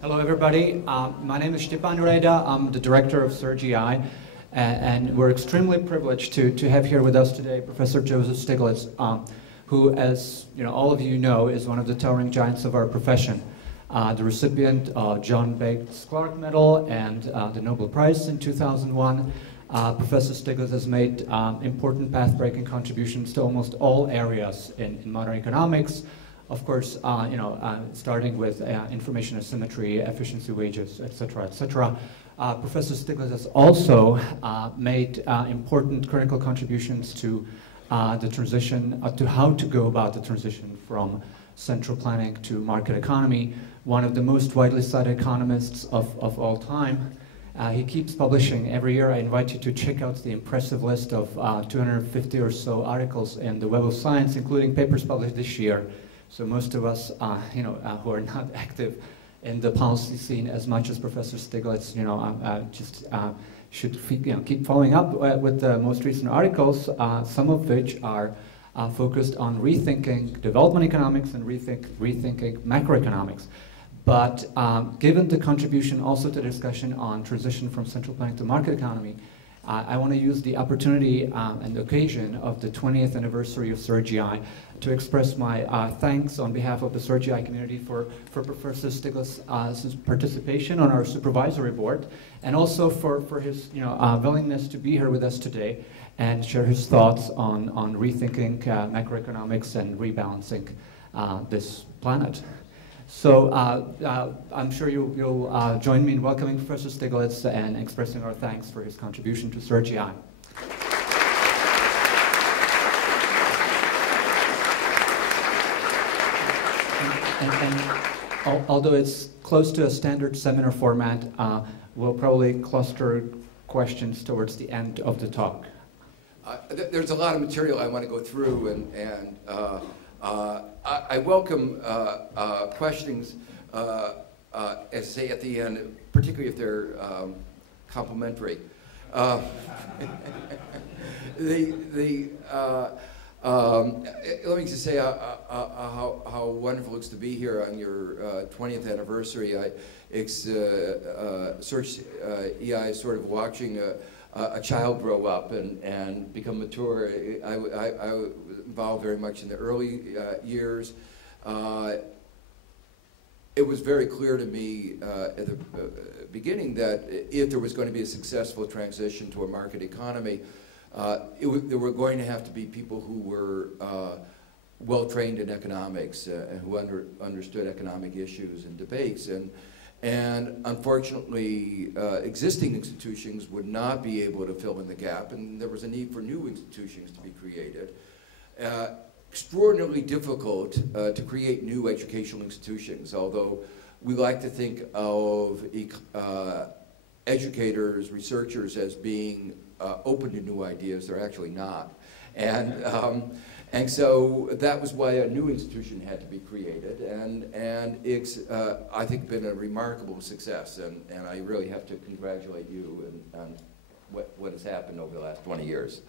Hello, everybody. My name is Stepan Reda. I'm the director of CERGE-EI, and we're extremely privileged to have here with us today Professor Joseph Stiglitz, who, as all of you know, is one of the towering giants of our profession, the recipient of John Bates Clark Medal and the Nobel Prize in 2001. Professor Stiglitz has made important path-breaking contributions to almost all areas in modern economics. Of course, starting with information asymmetry, efficiency wages, etc., etc. Professor Stiglitz has also made important critical contributions to the transition, to how to go about the transition from central planning to market economy. One of the most widely cited economists of all time. He keeps publishing every year. I invite you to check out the impressive list of 250 or so articles in the Web of Science, including papers published this year. So most of us, who are not active in the policy scene as much as Professor Stiglitz, should keep following up with the most recent articles, some of which are focused on rethinking development economics and rethinking macroeconomics. But given the contribution also to discussion on transition from central planning to market economy, I want to use the opportunity and occasion of the 20th anniversary of CERGE-EI to express my thanks on behalf of the CERGE-EI community for Professor Stiglitz's participation on our supervisory board, and also for his willingness to be here with us today and share his thoughts on rethinking macroeconomics and rebalancing this planet. So I'm sure you'll join me in welcoming Professor Stiglitz and expressing our thanks for his contribution to CERGE-EI. And although it's close to a standard seminar format, we'll probably cluster questions towards the end of the talk. There's a lot of material I want to go through, and I welcome questions, as I say at the end, particularly if they're complimentary. Let me just say how wonderful it's to be here on your 20th anniversary. CERGE-EI is sort of watching a child grow up and become mature. I was involved very much in the early years. It was very clear to me at the beginning that if there was going to be a successful transition to a market economy, there were going to have to be people who were well-trained in economics and who understood economic issues and debates. And unfortunately, existing institutions would not be able to fill in the gap, and there was a need for new institutions to be created. Extraordinarily difficult to create new educational institutions, although we like to think of educators, researchers as being open to new ideas. They're actually not. And so that was why a new institution had to be created, and it's, I think, been a remarkable success, and I really have to congratulate you on what has happened over the last 20 years.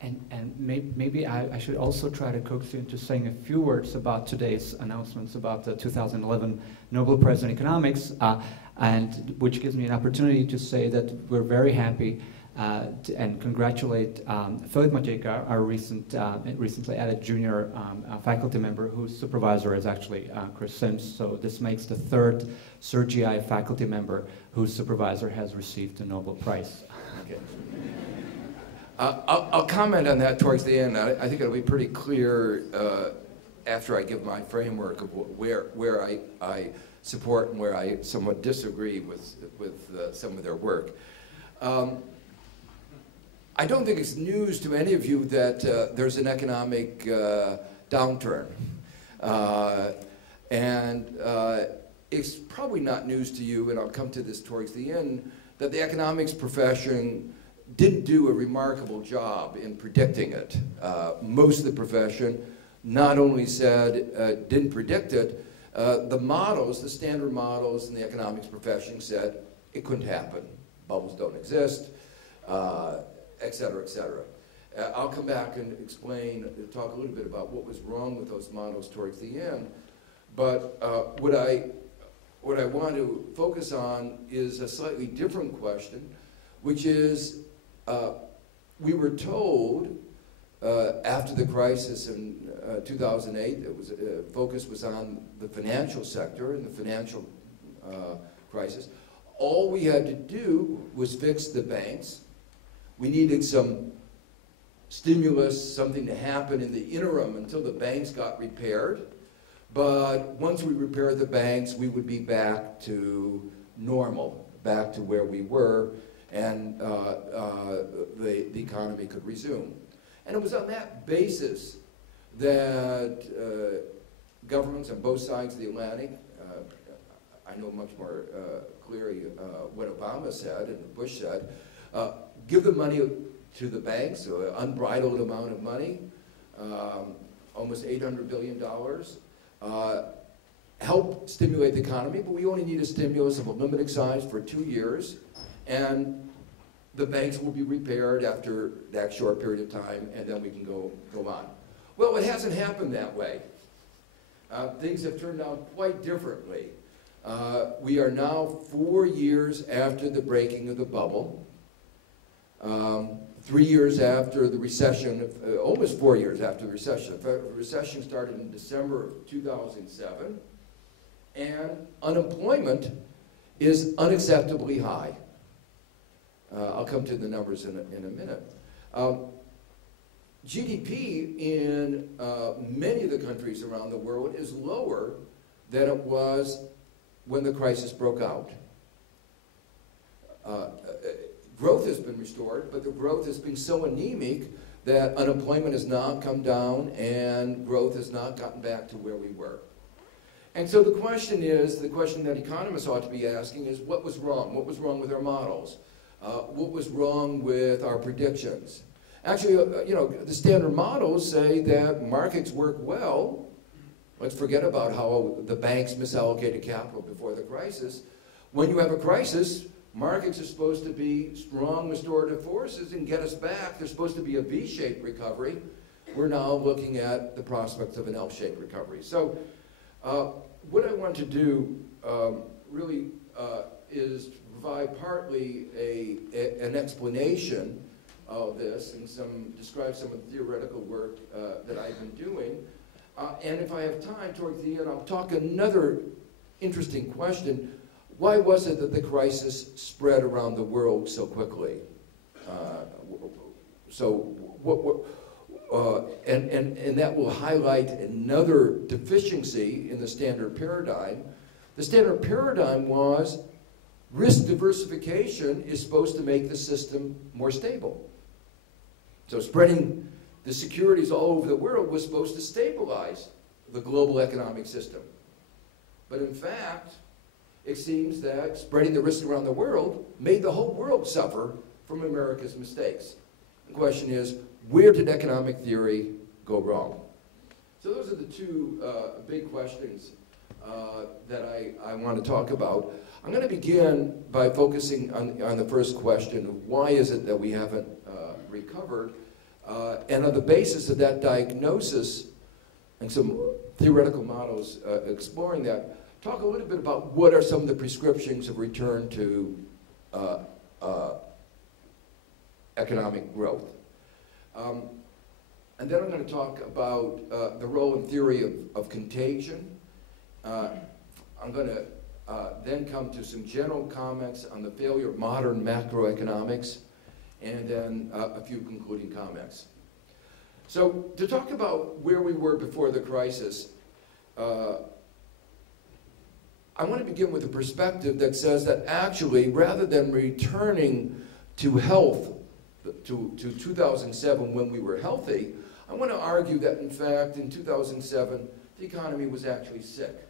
And maybe I should also try to coax you into saying a few words about today's announcements about the 2011 Nobel Prize in Economics, and which gives me an opportunity to say that we're very happy and congratulate Filip Matějka, our recently added junior faculty member, whose supervisor is actually Chris Sims. So this makes the third CERGE-EI faculty member whose supervisor has received the Nobel Prize. Okay. I'll comment on that towards the end. I think it'll be pretty clear after I give my framework of where I support and where I somewhat disagree with some of their work. I don't think it's news to any of you that there's an economic downturn. It's probably not news to you, and I'll come to this towards the end, that the economics profession didn't do a remarkable job in predicting it. Most of the profession not only said, didn't predict it, the models, the standard models in the economics profession said it couldn't happen. Bubbles don't exist, et cetera, et cetera. I'll come back and explain, talk a little bit about what was wrong with those models towards the end. But what I what I want to focus on is a slightly different question, which is we were told after the crisis in 2008, focus was on the financial sector and the financial crisis. All we had to do was fix the banks. We needed some stimulus, something to happen in the interim until the banks got repaired. But once we repaired the banks, we would be back to normal, back to where we were, and the economy could resume. And it was on that basis that governments on both sides of the Atlantic, I know much more clearly what Obama said and Bush said, give the money to the banks, so an unbridled amount of money, almost $800 billion, help stimulate the economy, but we only need a stimulus of a limited size for 2 years, and the banks will be repaired after that short period of time, and then we can go on. Well, it hasn't happened that way. Things have turned out quite differently. We are now 4 years after the breaking of the bubble, 3 years after the recession, almost 4 years after the recession. The recession started in December of 2007, and unemployment is unacceptably high. I'll come to the numbers in a minute. GDP in many of the countries around the world is lower than it was when the crisis broke out. Growth has been restored, but the growth has been so anemic that unemployment has not come down and growth has not gotten back to where we were. And so the question is, the question that economists ought to be asking is, what was wrong? What was wrong with our models? What was wrong with our predictions? Actually, you know, the standard models say that markets work well. Let's forget about how the banks misallocated capital before the crisis. When you have a crisis, markets are supposed to be strong restorative forces and get us back. There's supposed to be a V-shaped recovery. We're now looking at the prospects of an L-shaped recovery. So what I want to do really is to provide partly an explanation of this and describe some of the theoretical work that I've been doing. And if I have time towards the end, I'll talk another interesting question. Why was it that the crisis spread around the world so quickly? And that will highlight another deficiency in the standard paradigm. The standard paradigm was risk diversification is supposed to make the system more stable. So spreading the securities all over the world was supposed to stabilize the global economic system. But in fact, it seems that spreading the risk around the world made the whole world suffer from America's mistakes. The question is, where did economic theory go wrong? So those are the two big questions that I want to talk about. I'm going to begin by focusing on the first question of why is it that we haven't recovered, and on the basis of that diagnosis and some theoretical models exploring that, talk a little bit about what are some of the prescriptions of return to economic growth. And then I'm going to talk about the role and theory of contagion. I'm going to then come to some general comments on the failure of modern macroeconomics, and then a few concluding comments. So to talk about where we were before the crisis, I want to begin with a perspective that says that actually, rather than returning to health, to 2007 when we were healthy, I want to argue that in fact in 2007 the economy was actually sick.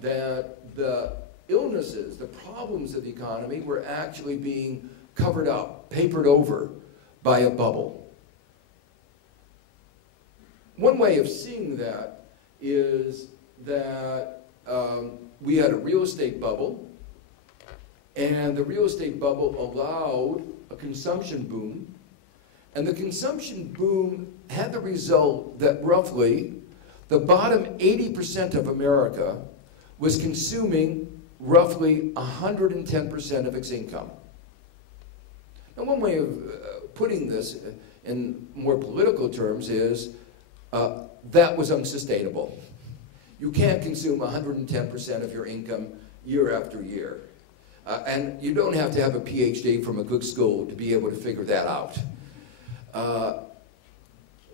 That the illnesses, the problems of the economy were actually being covered up, papered over by a bubble. One way of seeing that is that we had a real estate bubble, and the real estate bubble allowed a consumption boom, and the consumption boom had the result that roughly the bottom 80% of America was consuming roughly 110% of its income. Now, one way of putting this in more political terms is that was unsustainable. You can't consume 110% of your income year after year. And you don't have to have a PhD from a good school to be able to figure that out.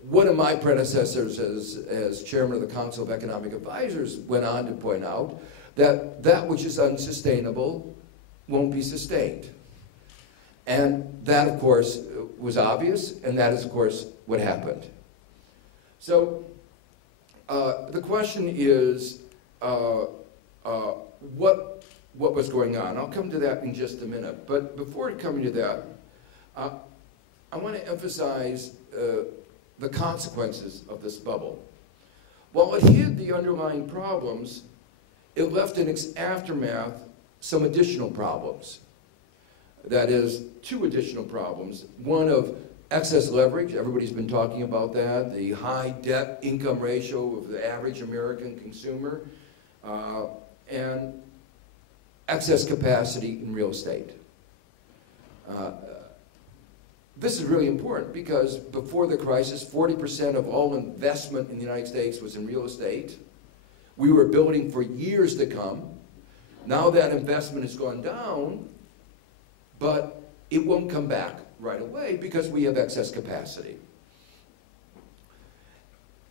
One of my predecessors as chairman of the Council of Economic Advisors went on to point out that that which is unsustainable won't be sustained. And that, of course, was obvious, and that is, of course, what happened. So the question is what was going on? I'll come to that in just a minute. But before coming to that, I want to emphasize the consequences of this bubble. While it hid the underlying problems, it left in its aftermath some additional problems. That is, two additional problems. One of excess leverage, everybody's been talking about that, the high debt-income ratio of the average American consumer, and excess capacity in real estate. This is really important because before the crisis, 40% of all investment in the United States was in real estate. We were building for years to come. Now that investment has gone down, but it won't come back right away because we have excess capacity.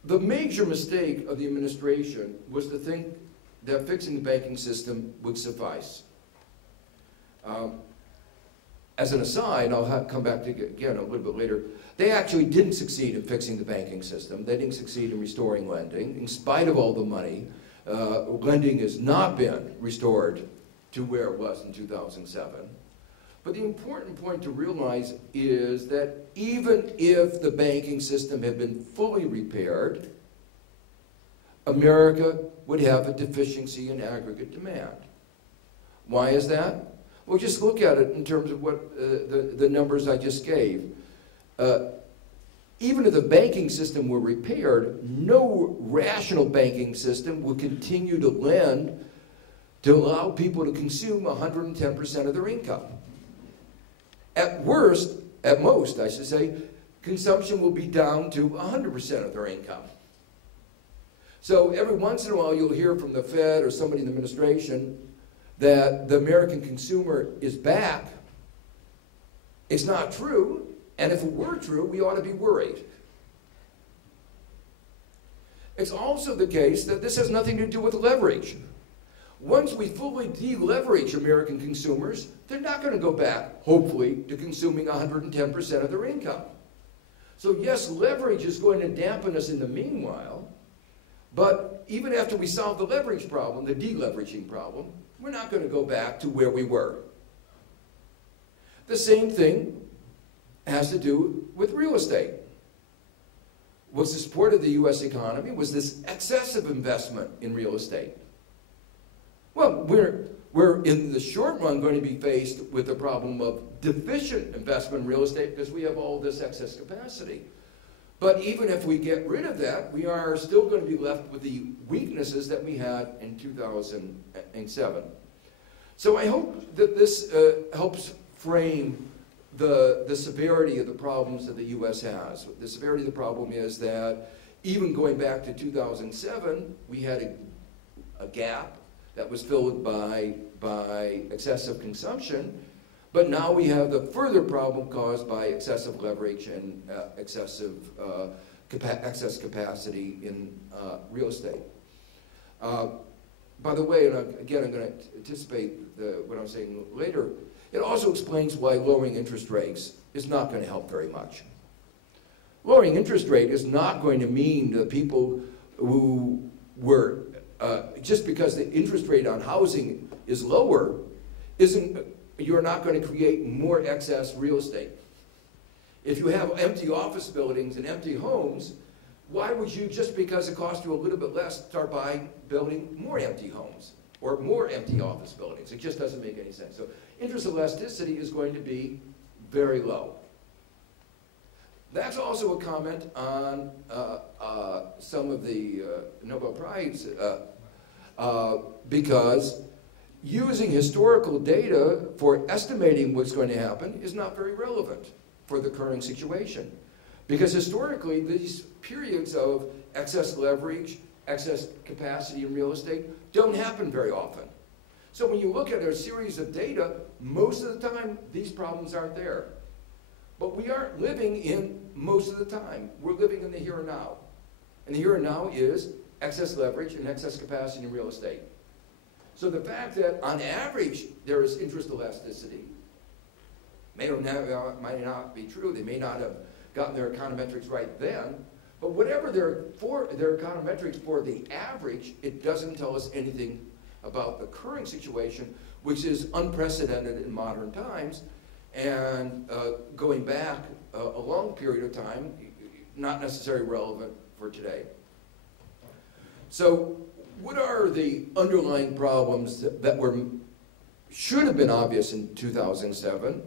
The major mistake of the administration was to think that fixing the banking system would suffice. As an aside, I'll come back to it again a little bit later, they actually didn't succeed in fixing the banking system. They didn't succeed in restoring lending. In spite of all the money, lending has not been restored to where it was in 2007. But the important point to realize is that even if the banking system had been fully repaired, America would have a deficiency in aggregate demand. Why is that? Well, just look at it in terms of what the numbers I just gave. Even if the banking system were repaired, no rational banking system would continue to lend to allow people to consume 110% of their income. At worst, at most, I should say, consumption will be down to 100% of their income. So every once in a while you'll hear from the Fed or somebody in the administration that the American consumer is back. It's not true, and if it were true, we ought to be worried. It's also the case that this has nothing to do with leverage. Once we fully deleverage American consumers, they're not going to go back, hopefully, to consuming 110% of their income. So yes, leverage is going to dampen us in the meanwhile, but even after we solve the leverage problem, the deleveraging problem, we're not going to go back to where we were. The same thing has to do with real estate. What's the support of the U.S. economy was this excessive investment in real estate. Well, we're in the short run going to be faced with the problem of deficient investment in real estate because we have all this excess capacity. But even if we get rid of that, we are still going to be left with the weaknesses that we had in 2007. So I hope that this helps frame the severity of the problems that the U.S. has. The severity of the problem is that even going back to 2007, we had a gap that was filled by excessive consumption, but now we have the further problem caused by excessive leverage and excess capacity in real estate. By the way, and again, I'm going to anticipate what I'm saying later, it also explains why lowering interest rates is not going to help very much. Lowering interest rate is not going to mean that people who were, just because the interest rate on housing is lower, you're not going to create more excess real estate. If you have empty office buildings and empty homes, why would you, just because it costs you a little bit less, start building more empty homes or more empty office buildings? It just doesn't make any sense. So interest elasticity is going to be very low. That's also a comment on some of the Nobel Prize because using historical data for estimating what's going to happen is not very relevant for the current situation. Because historically, these periods of excess leverage, excess capacity in real estate don't happen very often. So when you look at a series of data, most of the time, these problems aren't there. But we aren't living in most of the time. We're living in the here and now. And the here and now is excess leverage and excess capacity in real estate. So the fact that on average there is interest elasticity might not be true. They may not have gotten their econometrics right then. But whatever their econometrics for the average, it doesn't tell us anything about the current situation, which is unprecedented in modern times, and going back a long period of time, not necessarily relevant for today. So what are the underlying problems that should have been obvious in 2007?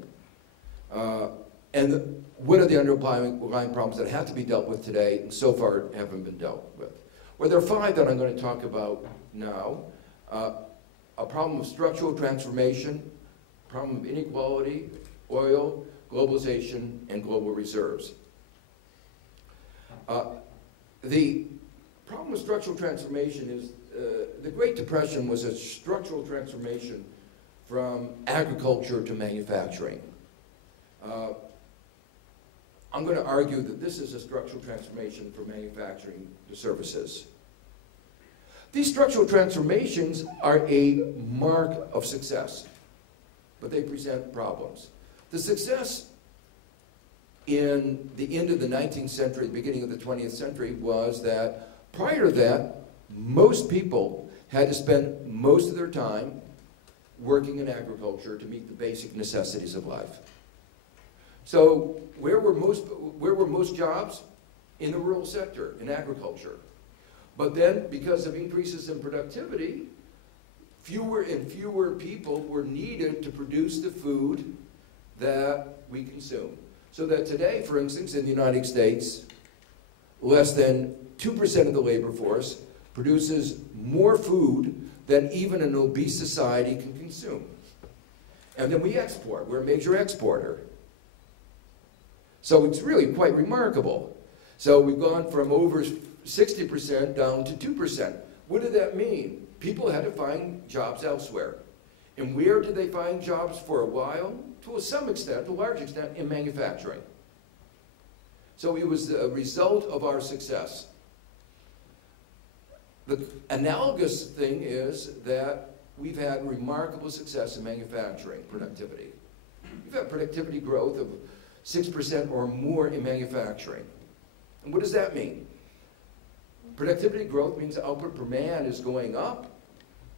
And what are the underlying problems that have to be dealt with today and so far haven't been dealt with? Well, there are 5 that I'm going to talk about now. A problem of structural transformation, problem of inequality, oil, globalization, and global reserves. The problem of structural transformation is the Great Depression was a structural transformation from agriculture to manufacturing. I'm going to argue that this is a structural transformation from manufacturing to services. These structural transformations are a mark of success, but they present problems. The success in the end of the 19th century, the beginning of the 20th century, was that prior to that, most people had to spend most of their time working in agriculture to meet the basic necessities of life. So where were most jobs? In the rural sector, in agriculture. But then, because of increases in productivity, fewer and fewer people were needed to produce the food that we consume. So that today, for instance, in the United States, less than 2% of the labor force produces more food than even an obese society can consume. And then we export. We're a major exporter. So it's really quite remarkable. So we've gone from over 60% down to 2%. What did that mean? People had to find jobs elsewhere. And where did they find jobs for a while? To some extent, to a large extent, in manufacturing. So it was a result of our success. The analogous thing is that we've had remarkable success in manufacturing productivity. We've had productivity growth of 6% or more in manufacturing. And what does that mean? Productivity growth means output per man is going up,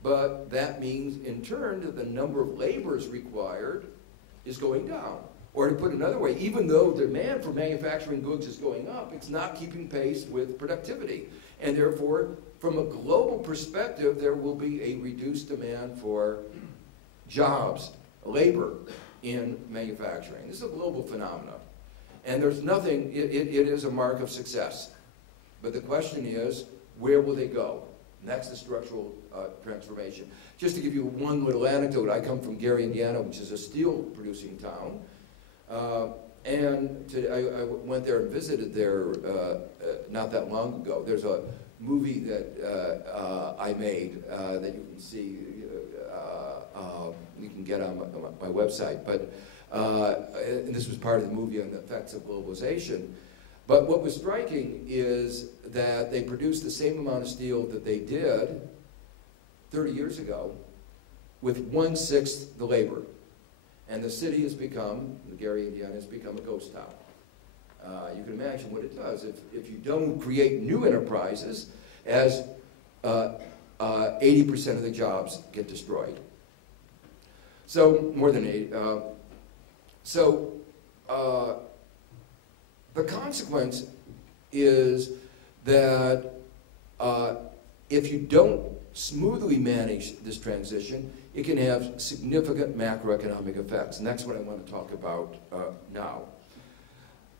but that means in turn that the number of laborers required is going down. Or to put another way, even though demand for manufacturing goods is going up, it's not keeping pace with productivity. And therefore, from a global perspective, there will be a reduced demand for jobs, labor in manufacturing. This is a global phenomenon. And there's nothing, it is a mark of success. But the question is, where will they go? And that's the structural transformation. Just to give you one little anecdote, I come from Gary, Indiana, which is a steel-producing town. I went there and visited there not that long ago. There's a movie that I made that you can see, you can get on my website. But and this was part of the movie on the effects of globalization. But what was striking is that they produced the same amount of steel that they did 30 years ago with 1/6 the labor. And the city has become, Gary, Indiana, has become a ghost town. You can imagine what it does if you don't create new enterprises, as 80% of the jobs get destroyed. So, more than 80. The consequence is that if you don't smoothly manage this transition, it can have significant macroeconomic effects. And that's what I want to talk about now.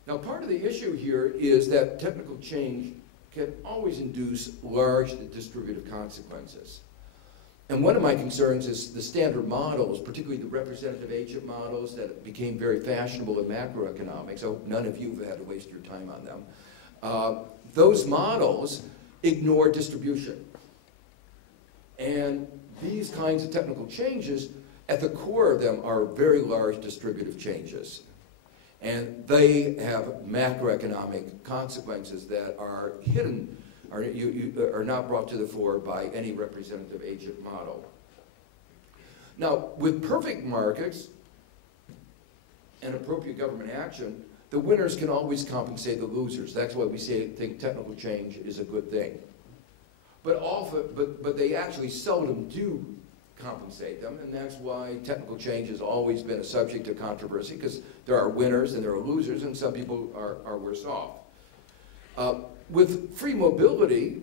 Now, part of the issue here is that technical change can always induce large distributive consequences. And one of my concerns is the standard models, particularly the representative agent models that became very fashionable in macroeconomics. So none of you have had to waste your time on them. Those models ignore distribution. And these kinds of technical changes, at the core of them, are very large distributive changes. And they have macroeconomic consequences that are hidden, are not brought to the fore by any representative agent model. Now, with perfect markets and appropriate government action, the winners can always compensate the losers. That's why we think technical change is a good thing. But they actually seldom do compensate them, and that's why technical change has always been a subject of controversy, because there are winners and there are losers, and some people are worse off. With free mobility,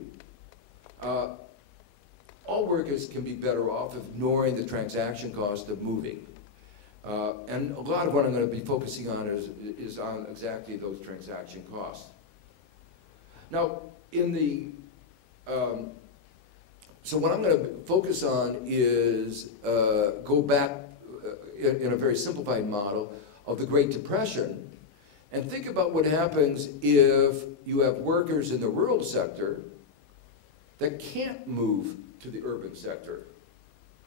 all workers can be better off ignoring the transaction cost of moving. And a lot of what I'm going to be focusing on is on exactly those transaction costs. Now, so what I'm going to focus on is go back in a very simplified model of the Great Depression and think about what happens if you have workers in the rural sector that can't move to the urban sector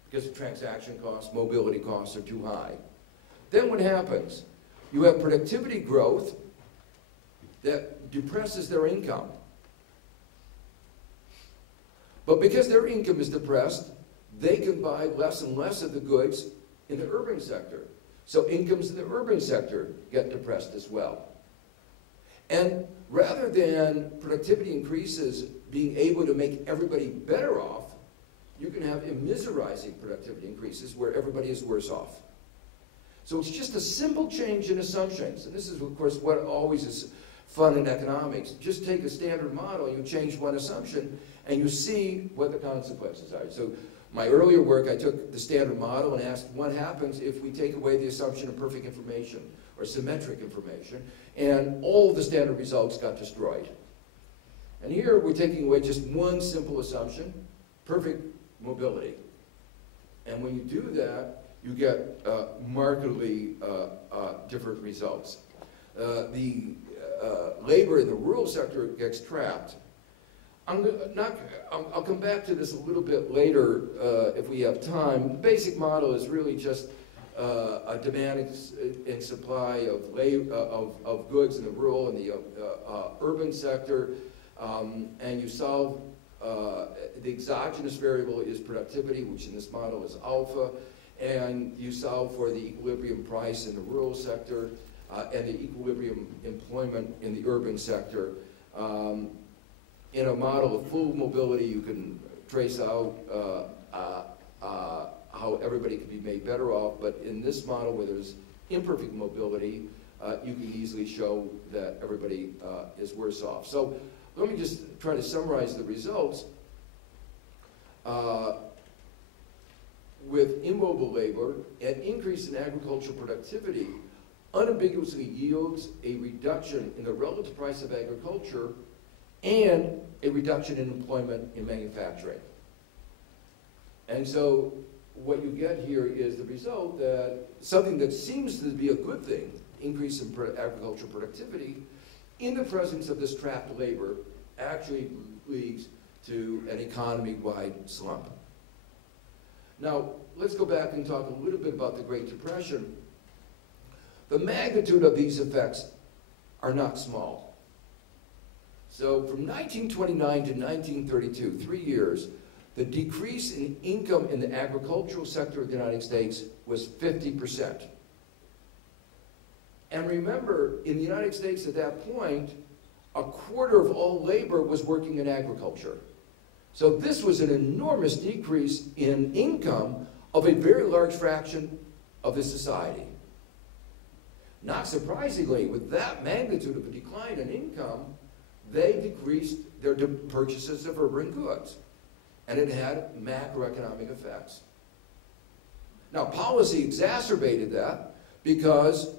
because the transaction costs, mobility costs are too high. Then what happens? You have productivity growth that depresses their income. But because their income is depressed, they can buy less and less of the goods in the urban sector. So incomes in the urban sector get depressed as well. And rather than productivity increases being able to make everybody better off, you can have immiserizing productivity increases where everybody is worse off. So it's just a simple change in assumptions. And this is, of course, what always is fun in economics. Just take a standard model, you change one assumption, and you see what the consequences are. So my earlier work, I took the standard model and asked what happens if we take away the assumption of perfect information or symmetric information, and all the standard results got destroyed. And here we're taking away just one simple assumption, perfect mobility. And when you do that, you get markedly different results. The labor in the rural sector gets trapped. I'll come back to this a little bit later if we have time. The basic model is really just a demand and supply of goods in the rural and the urban sector, and you solve the exogenous variable is productivity, which in this model is alpha, and you solve for the equilibrium price in the rural sector and the equilibrium employment in the urban sector. In a model of full mobility, you can trace out how everybody can be made better off, but in this model where there's imperfect mobility, you can easily show that everybody is worse off. So let me just try to summarize the results. With immobile labor, an increase in agricultural productivity unambiguously yields a reduction in the relative price of agriculture and a reduction in employment in manufacturing. And so what you get here is the result that something that seems to be a good thing, increase in agricultural productivity, in the presence of this trapped labor, actually leads to an economy-wide slump. Now, let's go back and talk a little bit about the Great Depression. The magnitude of these effects are not small. So from 1929 to 1932, 3 years, the decrease in income in the agricultural sector of the United States was 50%. And remember, in the United States at that point, a quarter of all labor was working in agriculture. So this was an enormous decrease in income of a very large fraction of the society. Not surprisingly, with that magnitude of a decline in income, they decreased their purchases of urban goods. And it had macroeconomic effects. Now, policy exacerbated that because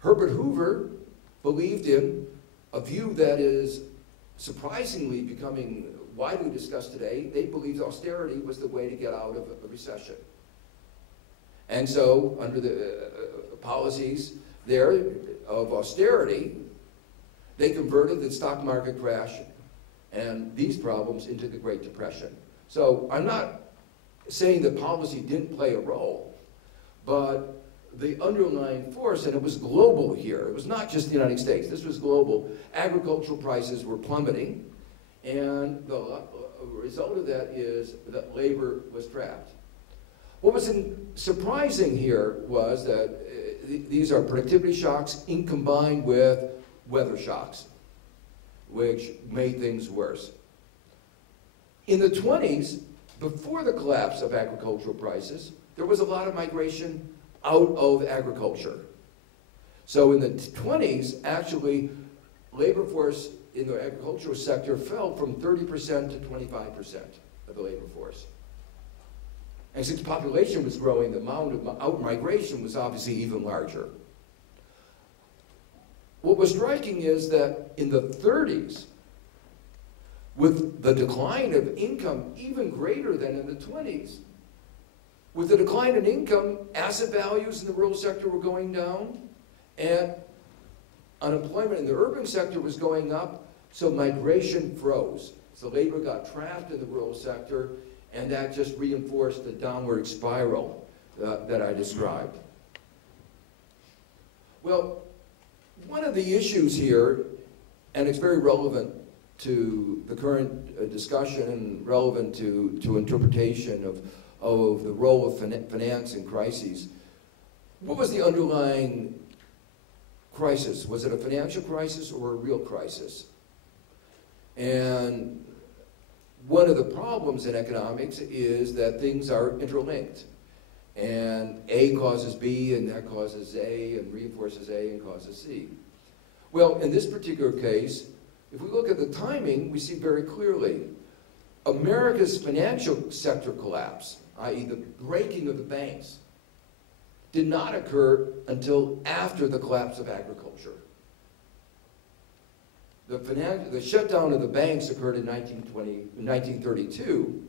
Herbert Hoover believed in a view that is surprisingly becoming widely discussed today, they believed austerity was the way to get out of a recession. And so, under the policies there of austerity, they converted the stock market crash and these problems into the Great Depression. So I'm not saying that policy didn't play a role, but the underlying force, and it was global here, it was not just the United States, this was global. Agricultural prices were plummeting, and the result of that is that labor was trapped. What was surprising here was that these are productivity shocks combined with weather shocks, which made things worse. In the 20s, before the collapse of agricultural prices, there was a lot of migration out of agriculture. So in the 20s, actually, labor force in the agricultural sector fell from 30% to 25% of the labor force. And since population was growing, the amount of out-migration was obviously even larger. What was striking is that in the 30s, with the decline of income even greater than in the 20s, with the decline in income, asset values in the rural sector were going down, and unemployment in the urban sector was going up, so migration froze. So labor got trapped in the rural sector, and that just reinforced the downward spiral that I described. Well, one of the issues here, and it's very relevant to the current discussion and relevant to interpretation of the role of finance in crises, what was the underlying crisis? Was it a financial crisis or a real crisis? And one of the problems in economics is that things are interlinked. And A causes B, and that causes A, and reinforces A, and causes C. Well, in this particular case, if we look at the timing, we see very clearly America's financial sector collapse, i.e. the breaking of the banks, did not occur until after the collapse of agriculture. The shutdown of the banks occurred in 1932.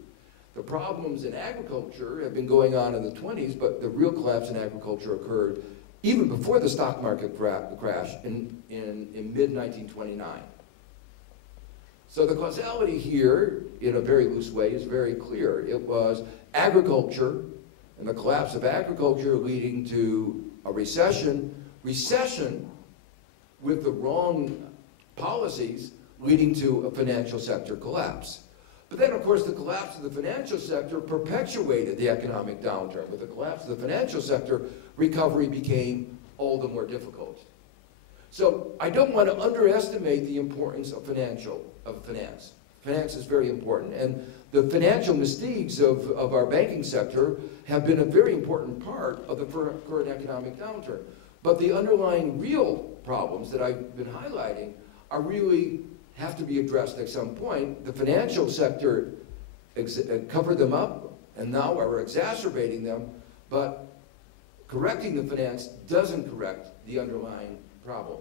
The problems in agriculture have been going on in the 20s, but the real collapse in agriculture occurred even before the stock market crash in mid-1929. So the causality here, in a very loose way, is very clear. It was agriculture and the collapse of agriculture leading to a recession with the wrong policies leading to a financial sector collapse. But then, of course, the collapse of the financial sector perpetuated the economic downturn. With the collapse of the financial sector, recovery became all the more difficult. So I don't want to underestimate the importance of finance. Finance is very important. And the financial misdeeds of our banking sector have been a very important part of the current economic downturn. But the underlying real problems that I've been highlighting are really have to be addressed at some point. The financial sector covered them up and now are exacerbating them, but correcting the finance doesn't correct the underlying problem.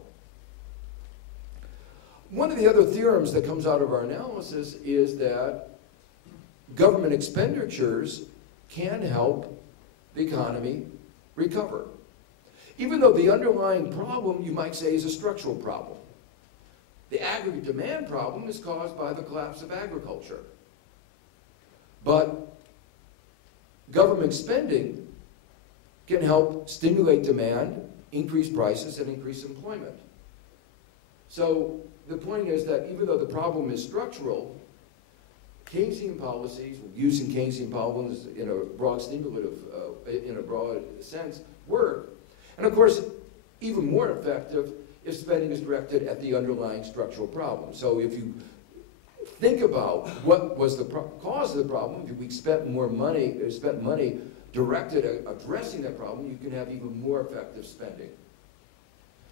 One of the other theorems that comes out of our analysis is that government expenditures can help the economy recover. Even though the underlying problem, you might say, is a structural problem. The aggregate demand problem is caused by the collapse of agriculture. But government spending can help stimulate demand, increase prices, and increase employment. So the point is that even though the problem is structural, Keynesian policies, using Keynesian policies in a broad stimulative, in a broad sense, work. And of course, even more effective if spending is directed at the underlying structural problem. So if you think about what was the cause of the problem, if we spent money directed at addressing that problem, you can have even more effective spending.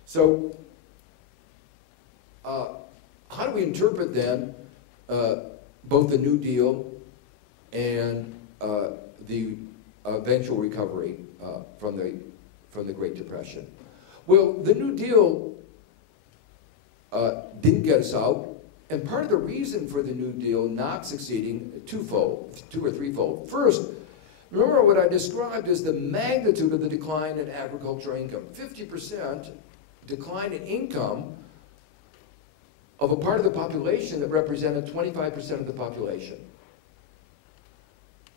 So how do we interpret then both the New Deal and the eventual recovery from the Great Depression? Well, the New Deal didn't get us out And part of the reason for the New Deal not succeeding, two or threefold. First, remember what I described as the magnitude of the decline in agricultural income. 50% decline in income of a part of the population that represented 25% of the population.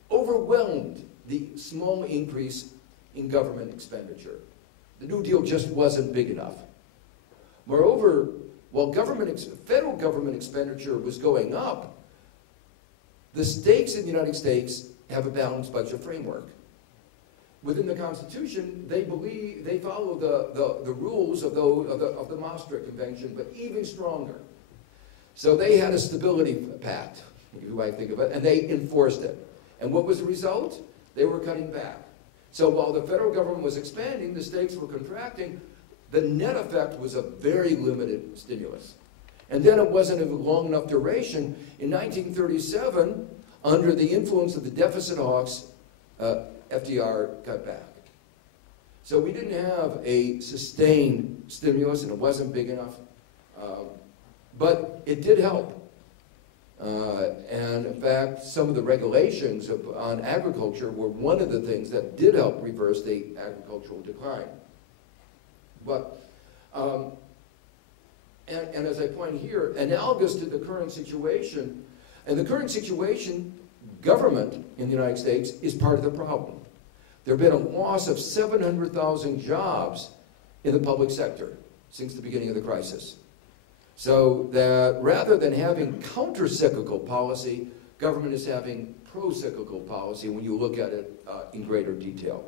Overwhelmed the small increase in government expenditure. The New Deal just wasn't big enough. Moreover, while federal government expenditure was going up, the states in the United States have a balanced budget framework. Within the Constitution, they follow the rules of the Maastricht Convention, but even stronger. So they had a stability pact, you might think of it, and they enforced it. And what was the result? They were cutting back. So while the federal government was expanding, the states were contracting, the net effect was a very limited stimulus. And then it wasn't a long enough duration. In 1937, under the influence of the deficit hawks, FDR cut back. So we didn't have a sustained stimulus, and it wasn't big enough. But it did help. And in fact, some of the regulations on agriculture were one of the things that did help reverse the agricultural decline. But, and as I point here, analogous to the current situation, and the current situation, government in the United States is part of the problem. There have been a loss of 700,000 jobs in the public sector since the beginning of the crisis. So that rather than having counter-cyclical policy, government is having pro-cyclical policy when you look at it in greater detail.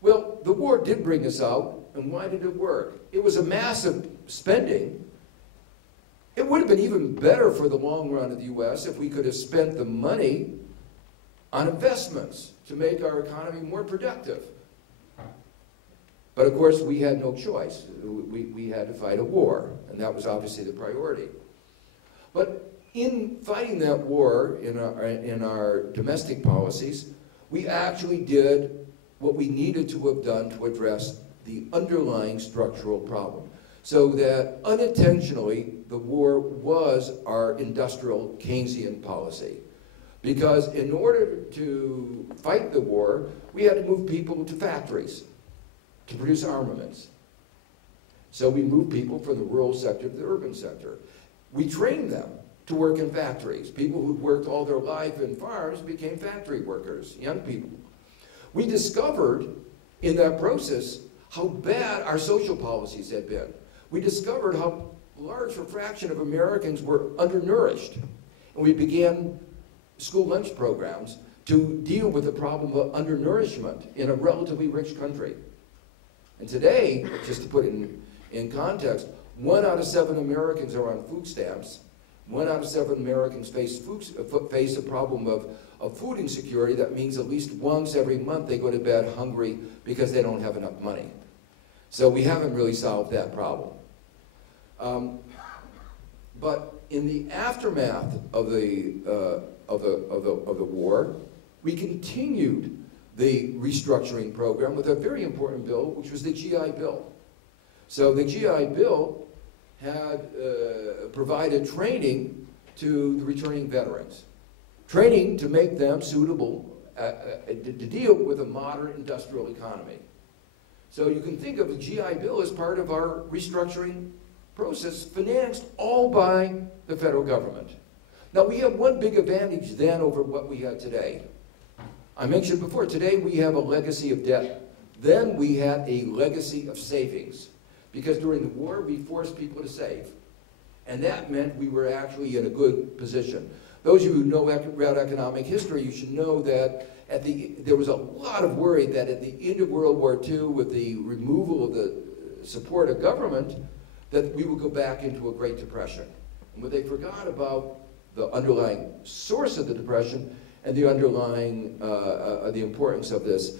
Well, the war did bring us out, and why did it work? It was a massive spending. It would have been even better for the long run of the U.S. if we could have spent the money on investments to make our economy more productive. But of course, we had no choice. We had to fight a war, and that was obviously the priority. But in fighting that war in our domestic policies, we actually did what we needed to have done to address the underlying structural problem. So that unintentionally, the war was our industrial Keynesian policy. Because in order to fight the war, we had to move people to factories to produce armaments. So we moved people from the rural sector to the urban sector. We trained them to work in factories. People who'd worked all their life in farms became factory workers, young people. We discovered in that process how bad our social policies had been. We discovered how large a fraction of Americans were undernourished. And we began school lunch programs to deal with the problem of undernourishment in a relatively rich country. And today, just to put it in context, 1 out of 7 Americans are on food stamps. 1 out of 7 Americans face a problem of food insecurity. That means at least once every month they go to bed hungry because they don't have enough money. So we haven't really solved that problem. But in the aftermath of the war, we continued the restructuring program with a very important bill, which was the GI Bill. So the GI Bill had provided training to the returning veterans, training to make them suitable to deal with a modern industrial economy. So you can think of the GI Bill as part of our restructuring process, financed all by the federal government. Now, we have one big advantage then over what we had today. I mentioned before, today we have a legacy of debt. Then we had a legacy of savings. Because during the war, we forced people to save. And that meant we were actually in a good position. Those of you who know about economic history, you should know that there was a lot of worry that at the end of World War II, with the removal of the support of government, that we would go back into a Great Depression. And what they forgot about the underlying source of the Depression and the underlying, the importance of this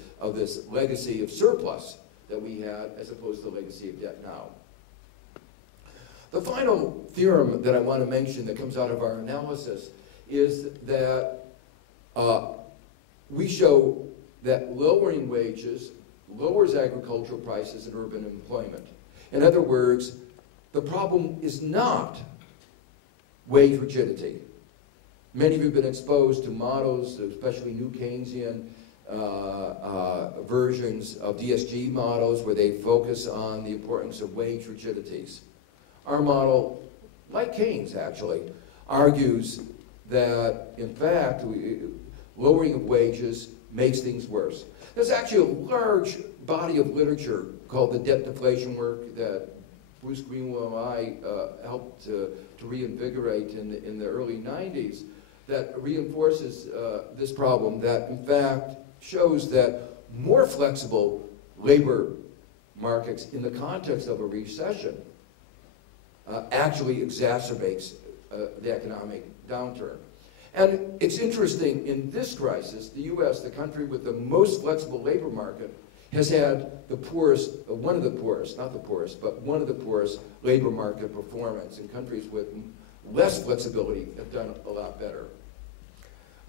legacy of surplus that we had as opposed to the legacy of debt now. The final theorem that I want to mention that comes out of our analysis is that we show that lowering wages lowers agricultural prices and urban employment. In other words, the problem is not wage rigidity. Many of you have been exposed to models, especially new Keynesian versions of DSG models, where they focus on the importance of wage rigidities. Our model, like Keynes actually, argues that, in fact, lowering of wages makes things worse. There's actually a large body of literature called the debt deflation work that Bruce Greenwell and I helped to reinvigorate in the early 90s that reinforces this problem, that in fact shows that more flexible labor markets in the context of a recession actually exacerbates the economic downturn. And it's interesting, in this crisis, the US, the country with the most flexible labor market, has had the poorest, one of the poorest, not the poorest, but one of the poorest labor market performance. And countries with less flexibility have done a lot better.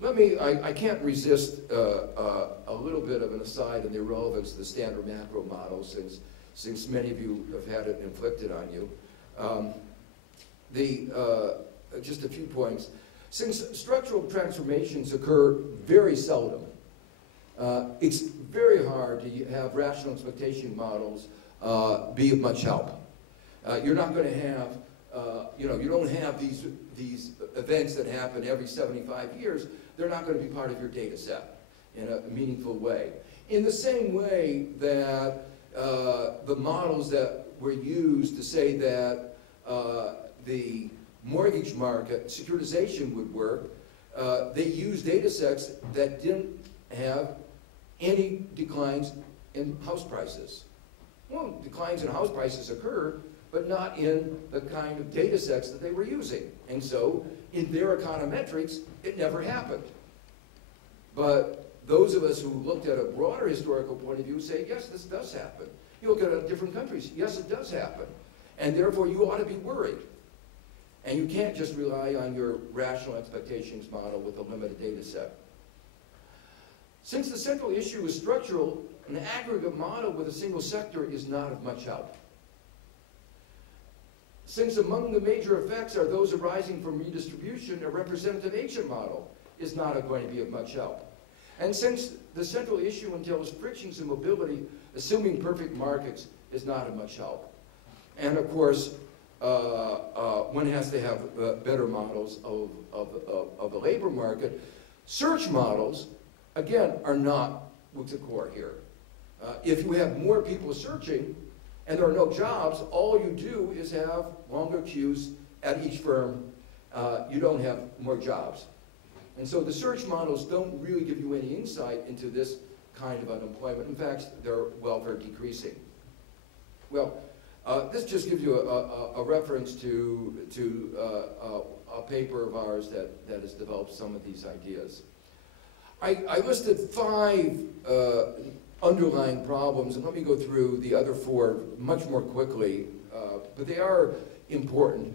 I can't resist a little bit of an aside on the relevance of the standard macro model, since many of you have had it inflicted on you. Just a few points. Since structural transformations occur very seldom, it's very hard to have rational expectation models be of much help. You're not going to have, you don't have these events that happen every 75 years. They're not going to be part of your data set in a meaningful way. In the same way that the models that were used to say that the mortgage market, securitization would work, they used data sets that didn't have any declines in house prices. Well, declines in house prices occur, but not in the kind of data sets that they were using. And so, in their econometrics, it never happened. But those of us who looked at a broader historical point of view say, yes, this does happen. You look at different countries, yes, it does happen. And therefore, you ought to be worried. And you can't just rely on your rational expectations model with a limited data set. Since the central issue is structural, an aggregate model with a single sector is not of much help. Since among the major effects are those arising from redistribution, a representative agent model is not going to be of much help. And since the central issue entails frictions in mobility, assuming perfect markets is not of much help. And of course, one has to have better models of the labor market. Search models, again, are not what's the core here. If you have more people searching and there are no jobs, all you do is have longer queues at each firm. You don't have more jobs. And so the search models don't really give you any insight into this kind of unemployment. In fact, their welfare decreasing. Well, this just gives you a reference to a paper of ours that has developed some of these ideas. I listed 5 underlying problems, and let me go through the other 4 much more quickly, but they are important.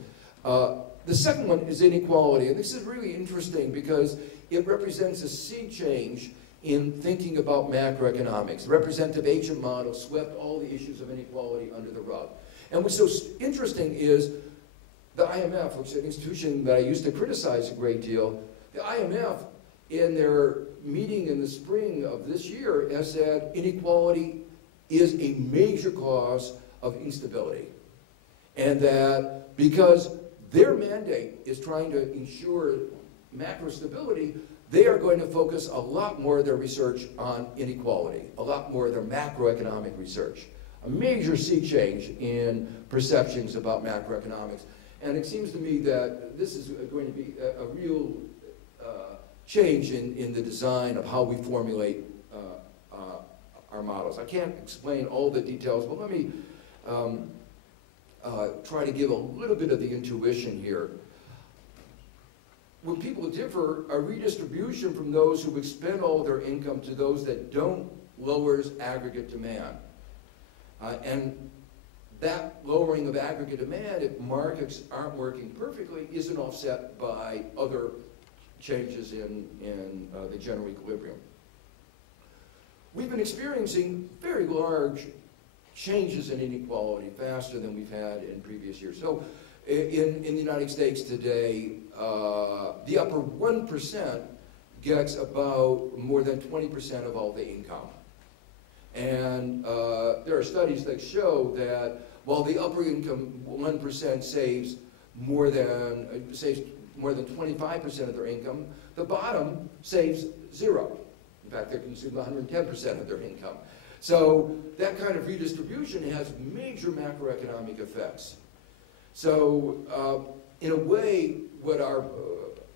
The second one is inequality, and this is really interesting because it represents a sea change in thinking about macroeconomics. The representative agent model swept all the issues of inequality under the rug. And what's so interesting is the IMF, which is an institution that I used to criticize a great deal, the IMF, in their meeting in the spring of this year, has said inequality is a major cause of instability. And that because their mandate is trying to ensure macro stability, they are going to focus a lot more of their research on inequality, a lot more of their macroeconomic research. A major sea change in perceptions about macroeconomics. And it seems to me that this is going to be a real change in the design of how we formulate our models. I can't explain all the details, but let me try to give a little bit of the intuition here. When people differ, a redistribution from those who expend all their income to those that don't lowers aggregate demand. And that lowering of aggregate demand, if markets aren't working perfectly, isn't offset by other changes in the general equilibrium. We've been experiencing very large changes in inequality faster than we've had in previous years. So in the United States today, the upper 1% gets about more than 20% of all the income. And there are studies that show that while the upper income 1% saves more than 25% of their income, the bottom saves 0. In fact, they consume 110% of their income. So that kind of redistribution has major macroeconomic effects. So in a way, what our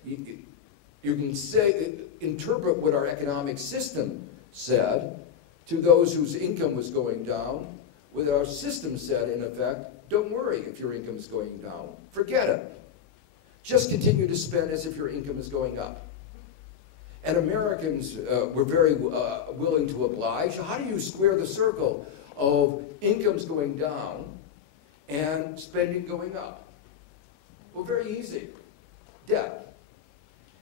you can say, interpret what our economic system said to those whose income was going down. What our system said, in effect, don't worry if your income is going down. Forget it. Just continue to spend as if your income is going up. And Americans were very willing to oblige. How do you square the circle of incomes going down and spending going up? Well, very easy. Debt.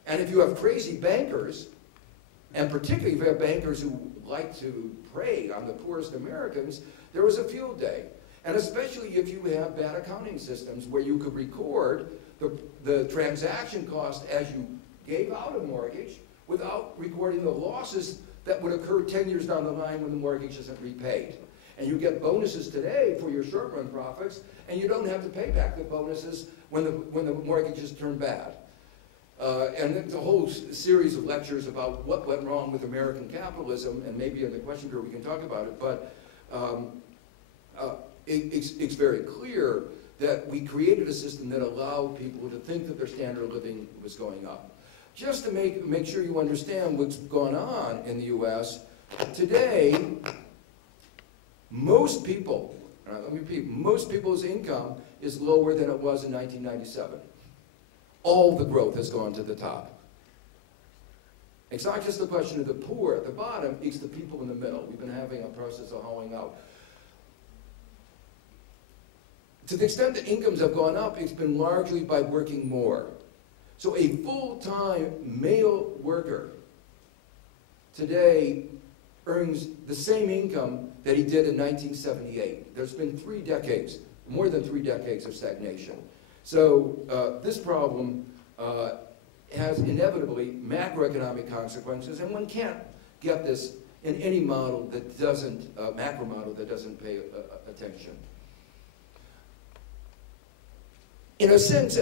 And if you have crazy bankers, and particularly if you have bankers who like to prey on the poorest Americans, there was a field day. And especially if you have bad accounting systems where you could record the transaction cost as you gave out a mortgage without recording the losses that would occur 10 years down the line when the mortgage isn't repaid. And you get bonuses today for your short-run profits, and you don't have to pay back the bonuses when the mortgages turn bad. And there's a whole series of lectures about what went wrong with American capitalism, and maybe in the question period we can talk about it, but it's very clear that we created a system that allowed people to think that their standard of living was going up. Just to make sure you understand what's gone on in the US, today, most people, let me repeat, most people's income is lower than it was in 1997. All the growth has gone to the top. It's not just the question of the poor at the bottom, it's the people in the middle. We've been having a process of hollowing out. To the extent that incomes have gone up, it's been largely by working more. So a full-time male worker today earns the same income that he did in 1978. There's been 3 decades, more than 3 decades of stagnation. So this problem has inevitably macroeconomic consequences, and one can't get this in any model that doesn't, macro model that doesn't pay attention. In a sense,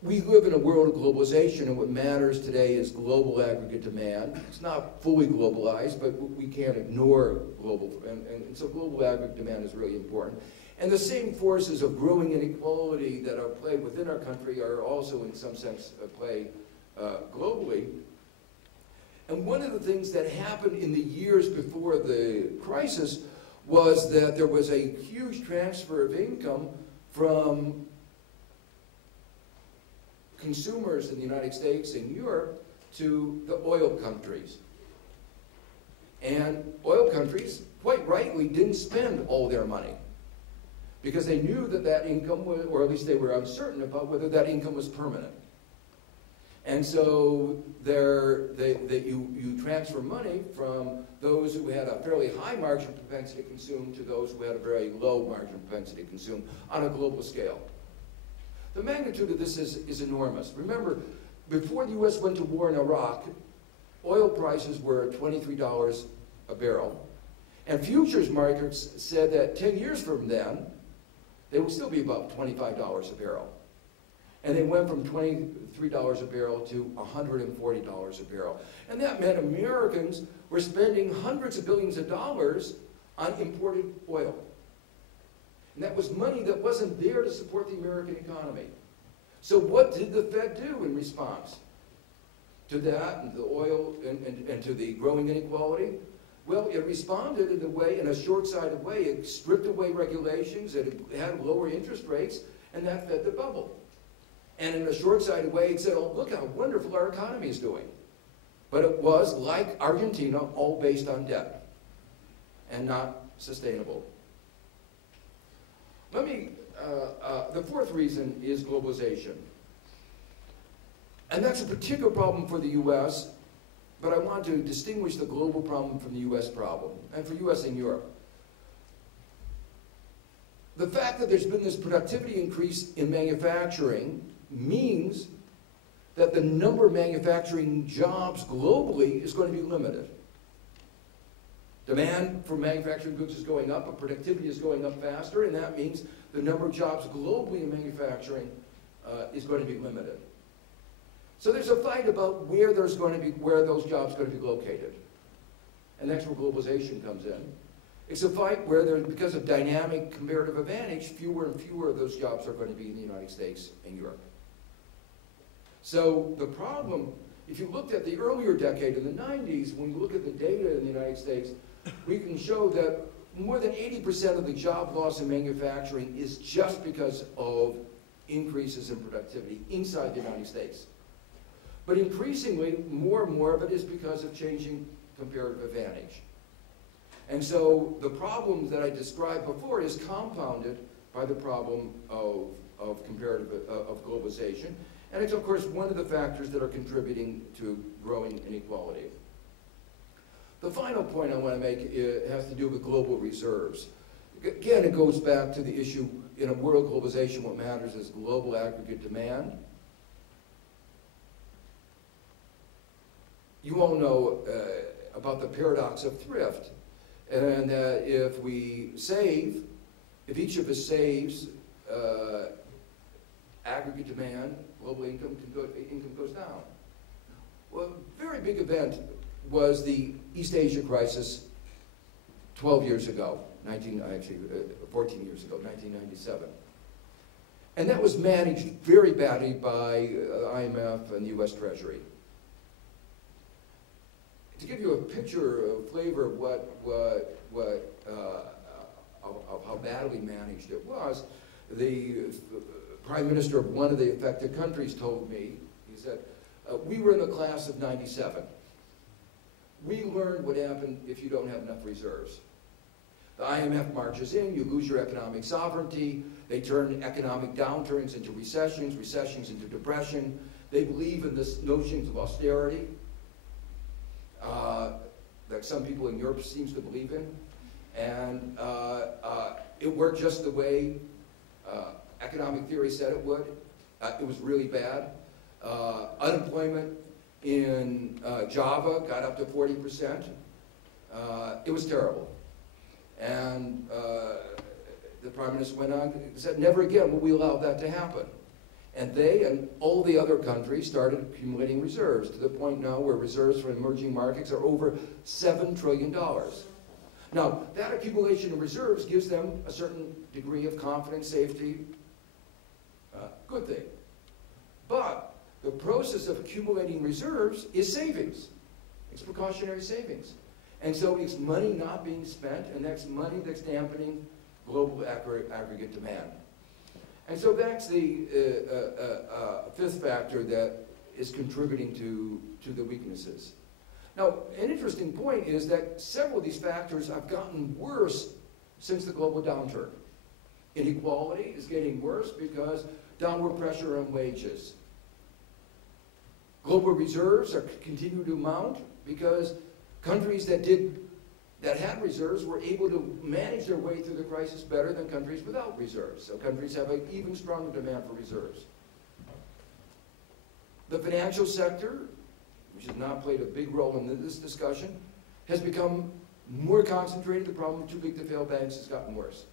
we live in a world of globalization, and what matters today is global aggregate demand. It's not fully globalized, but we can't ignore global, and so global aggregate demand is really important. And the same forces of growing inequality that are played within our country are also, in some sense, play globally. And one of the things that happened in the years before the crisis was that there was a huge transfer of income from consumers in the United States and Europe to the oil countries. And oil countries, quite rightly, didn't spend all their money because they knew that that income was, or at least they were uncertain about whether that income was permanent. And so you transfer money from those who had a fairly high margin propensity to consume to those who had a very low margin propensity to consume on a global scale. The magnitude of this is enormous. Remember, before the US went to war in Iraq, oil prices were $23 a barrel. And futures markets said that 10 years from then, they will still be about $25 a barrel. And they went from $23 a barrel to $140 a barrel. And that meant Americans were spending hundreds of billions of dollars on imported oil. And that was money that wasn't there to support the American economy. So what did the Fed do in response to that, and the oil, and to the growing inequality? Well, it responded in a way, in a short-sighted way. It stripped away regulations, it had lower interest rates, and that fed the bubble. And in a short-sighted way, it said, oh, look how wonderful our economy is doing. But it was, like Argentina, all based on debt and not sustainable. Let me, the fourth reason is globalization. And that's a particular problem for the US, but I want to distinguish the global problem from the US problem, and for US and Europe. the fact that there's been this productivity increase in manufacturing means that the number of manufacturing jobs globally is going to be limited. Demand for manufacturing goods is going up, but productivity is going up faster, and that means the number of jobs globally in manufacturing is going to be limited. So there's a fight about where those jobs are going to be located. And that's where globalization comes in. It's a fight where because of dynamic comparative advantage, fewer and fewer of those jobs are going to be in the United States and Europe. So the problem, if you looked at the earlier decade in the 90s, when you look at the data in the United States, we can show that more than 80% of the job loss in manufacturing is just because of increases in productivity inside the United States. But increasingly, more and more of it is because of changing comparative advantage. And so the problem that I described before is compounded by the problem of globalization. And it's, of course, one of the factors that are contributing to growing inequality. The final point I want to make has to do with global reserves. Again, it goes back to the issue, in a world globalization, what matters is global aggregate demand. You all know about the paradox of thrift. And if we save, if each of us saves, aggregate demand, global income goes down. Well, a very big event was the East Asia crisis 12 years ago, 14 years ago, 1997. And that was managed very badly by the IMF and the US Treasury. To give you a picture, a flavor of of how badly managed it was, the Prime Minister of one of the affected countries told me, he said, we were in the class of 97. We learned what happened if you don't have enough reserves. The IMF marches in, you lose your economic sovereignty, they turn economic downturns into recessions, recessions into depression. They believe in this notions of austerity that some people in Europe seems to believe in. And it worked just the way economic theory said it would. It was really bad. Unemployment in Java got up to 40%. It was terrible. And the Prime Minister went on and said, never again will we allow that to happen. And they and all the other countries started accumulating reserves to the point now where reserves for emerging markets are over $7 trillion. Now, that accumulation of reserves gives them a certain degree of confidence, safety, good thing. But the process of accumulating reserves is savings. It's precautionary savings. And so it's money not being spent, and that's money that's dampening global aggregate demand. And so that's the fifth factor that is contributing to the weaknesses. Now, an interesting point is that several of these factors have gotten worse since the global downturn. Inequality is getting worse because downward pressure on wages. Global reserves are continue to mount because countries that had reserves were able to manage their way through the crisis better than countries without reserves. So countries have an even stronger demand for reserves. The financial sector, which has not played a big role in this discussion, has become more concentrated. The problem of too big to fail banks has gotten worse.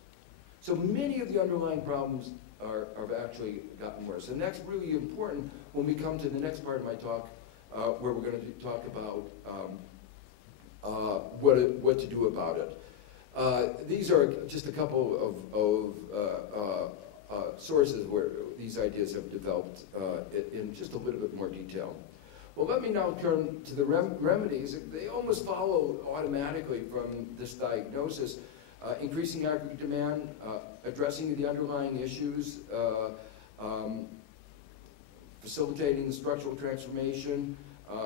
So many of the underlying problems have actually gotten worse. And that's really important when we come to the next part of my talk, where we're going to talk about what to do about it. These are just a couple of sources where these ideas have developed in just a little bit more detail. Well, let me now turn to the remedies. They almost follow automatically from this diagnosis. Increasing aggregate demand, addressing the underlying issues, facilitating the structural transformation,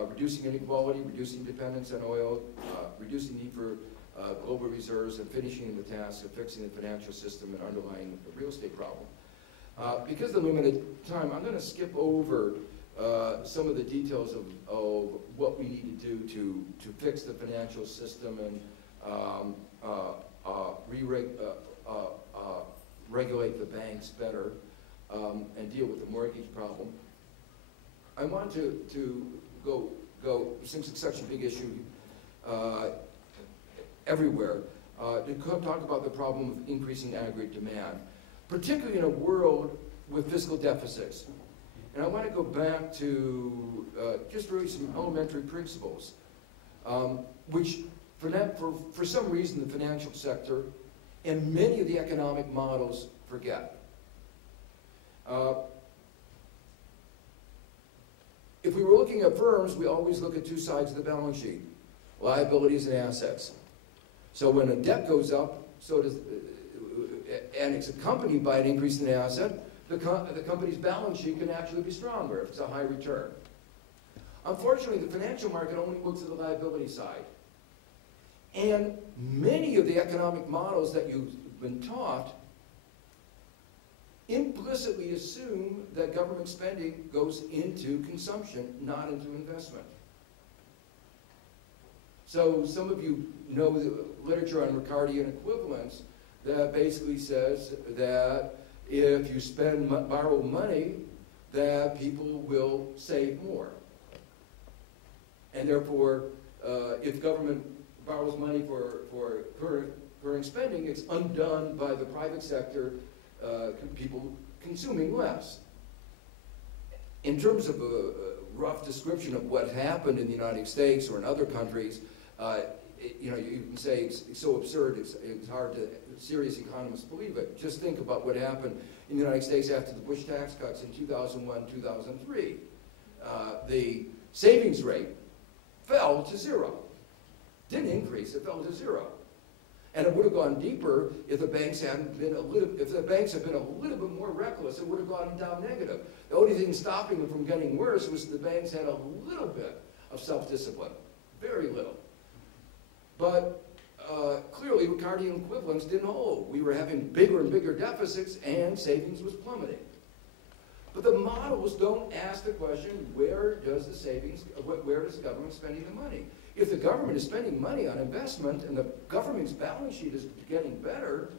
reducing inequality, reducing dependence on oil, reducing the need for global reserves, and finishing the task of fixing the financial system and underlying the real estate problem. Because of the limited time, I'm going to skip over some of the details of what we need to do to fix the financial system and regulate the banks better, and deal with the mortgage problem. I want to go, since it's such a big issue everywhere, to talk about the problem of increasing aggregate demand, particularly in a world with fiscal deficits. And I want to go back to just really some elementary principles, which for some reason the financial sector and many of the economic models forget. If we were looking at firms, we always look at two sides of the balance sheet, liabilities and assets. So when a debt goes up, so does, and it's accompanied by an increase in the asset, the company's balance sheet can actually be stronger if it's a high return. Unfortunately, the financial market only looks at the liability side. And many of the economic models that you've been taught implicitly assume that government spending goes into consumption, not into investment. So some of you know the literature on Ricardian equivalence that basically says that if you borrow money, that people will save more. And therefore, if government borrows money for current spending, it's undone by the private sector, people consuming less. In terms of a rough description of what happened in the United States or in other countries, you can say it's so absurd, it's hard to, serious economists believe it. Just think about what happened in the United States after the Bush tax cuts in 2001, 2003. The savings rate fell to zero. Didn't increase, it fell to zero. And it would have gone deeper if the banks hadn't been if the banks had been a little bit more reckless, it would have gone down negative. The only thing stopping them from getting worse was the banks had a little bit of self-discipline, very little. But clearly, Ricardian equivalence didn't hold. We were having bigger and bigger deficits, and savings was plummeting. But the models don't ask the question, where does the government spending the money? If the government is spending money on investment and the government's balance sheet is getting better,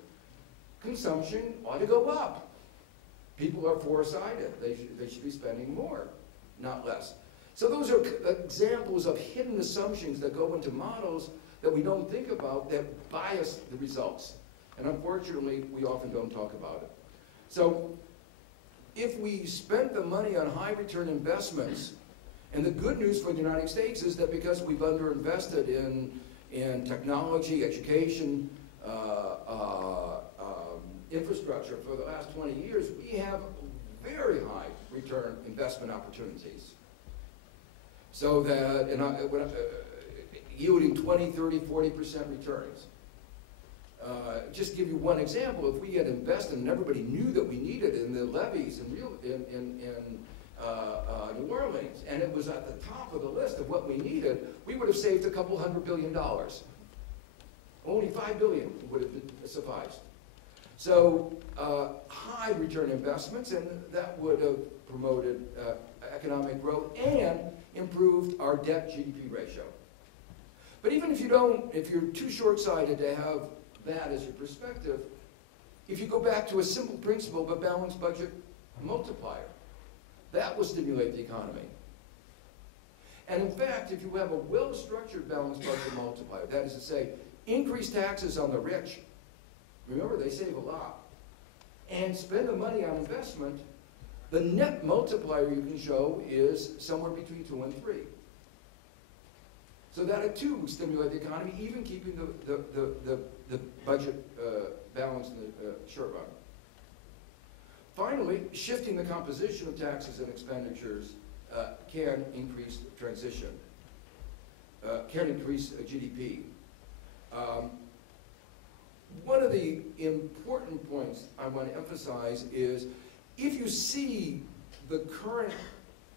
consumption ought to go up. People are foresighted. They should be spending more, not less. So those are examples of hidden assumptions that go into models that we don't think about that bias the results. And unfortunately, we often don't talk about it. So if we spent the money on high return investments, and the good news for the United States is that because we've underinvested in technology, education, infrastructure for the last 20 years, we have very high return investment opportunities. So that, yielding 20, 30, 40% returns. Just give you one example, if we had invested and everybody knew that we needed in the levees in New Orleans, and it was at the top of the list of what we needed, we would have saved a couple $100 billion. Only $5 billion would have sufficed. So high return investments, and that would have promoted economic growth and improved our debt GDP ratio. But even if you're too short-sighted to have that as your perspective, if you go back to a simple principle of a balanced budget multiplier, that will stimulate the economy. And in fact, if you have a well-structured balanced budget multiplier, that is to say, increase taxes on the rich, remember they save a lot, and spend the money on investment, the net multiplier you can show is somewhere between 2 and 3. So that it too will stimulate the economy, even keeping the budget balanced in the short run. Finally, shifting the composition of taxes and expenditures can increase transition, can increase GDP. One of the important points I want to emphasize is if you see the current